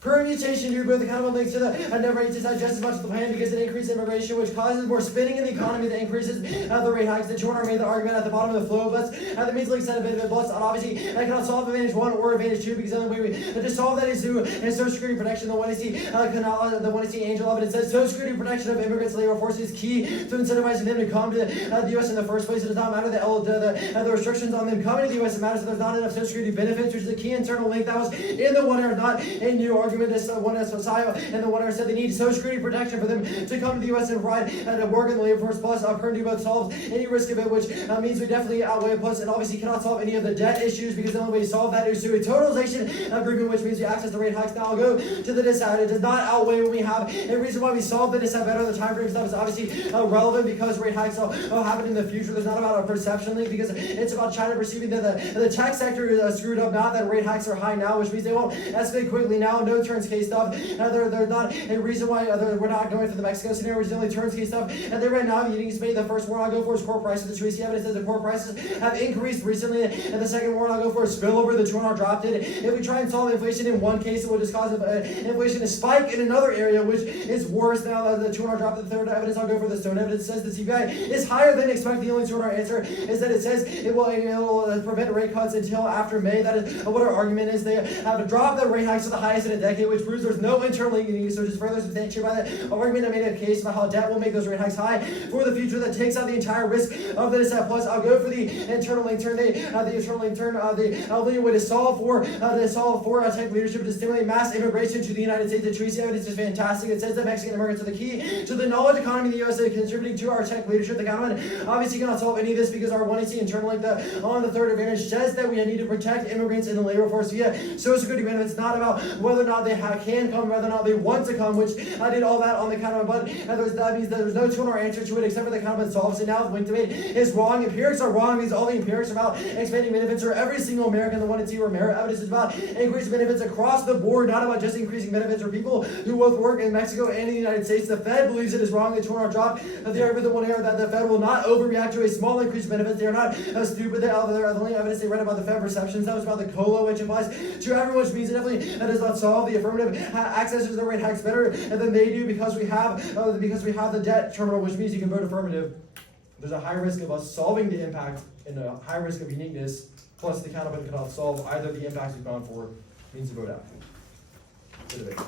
permutation due both accountable links to the number rate decide just as much as the plan because it increases immigration, which causes more spinning in the economy that increases the rate hikes. The Jordan made the argument at the bottom of the flow, but the means like said a bit of it, but obviously I cannot solve advantage 1 or advantage 2 because the only way we to solve that is through Social Security protection. The 1AC Canal, the 1AC Angel evidence says Social Security protection of immigrants' labor force is key to incentivizing them to come to the U.S. in the first place. It does not matter the restrictions on them coming to the U.S. It matters that there's not enough Social Security benefits, which is a key internal link that was in the 1 error, not a new argument. This 1 as Messiah and the 1 error said they need Social Security protection for them to come to the U.S. and provide and work in the labor force. Plus, current both solves any risk of it, which means we definitely outweigh it. Plus, and obviously cannot solve any of the debt issues because the only way to solve that is through a totalization agreement, which means you access the rate hikes. Now I'll go to the disside. It does not outweigh when we have a reason why we solve the disside better. The time frame stuff is obviously relevant because rate hikes will happen in the future. There's not about a perception link because it's about China perceiving that the tech sector is screwed up, not that rate hikes are high now, which means they won't escalate quickly now. No turns case stuff. There's not a reason why we're not going for the Mexico scenario, which is the only turns case stuff. And then right now, you need to the first one I'll go for is core prices. The 2AC evidence says the core prices have increased recently. And the second one I'll go for is spillover. The 2 1 dropped it. If we try and solve inflation in one case, it will just cause inflation to spike in another area, which is worse. Now the 2 1 dropped. The third evidence I'll go for the stone evidence says the CPI is higher than expected. The only 2 1 answer is that it says it will prevent rate cuts until after May. That is what our argument is. They have to drop the rate hikes to the highest in a decade, which proves there's no internal linking, so just further substantiated by the argument I made a case about how debt will make those rate hikes high for the future that takes out the entire risk of the debt. Plus, I'll go for the internal link turn. The internal link turn. The only way to solve for tech leadership is to stimulate mass immigration to the United States. The Tracy evidence is fantastic. It says that Mexican Americans are the key to the knowledge economy in the U.S. that contributing to our tech leadership. The government obviously cannot solve any of this because our 1AC internal link on the third advantage says that we need to protect immigrants in the labor force via Social Security benefits. Not about whether or not they can come, whether or not they want to come, which I did all that on the count of a button. That means that there's no two or answer to it except for the count of solves. And now the link debate is wrong. Empirics are wrong. Means all the empirics are about expanding benefits for every single American. The 1 and 2 or merit evidence is about increasing benefits across the board, not about just increasing benefits for people who both work in Mexico and in the United States. The Fed believes it is wrong. The 2 on our drop. They are with the one error that the Fed will not overreact to a small increase in benefits. They are not stupid. The only evidence they read about the Fed perceptions that was about the COLA, which applies to everyone, which means it definitely does not solve. The affirmative access to the rate hikes better than they do because we have the debt terminal, which means you can vote affirmative. There's a high risk of us solving the impact and a high risk of uniqueness, plus the count of it cannot solve either the impacts we've gone for, means to vote out. Good debate.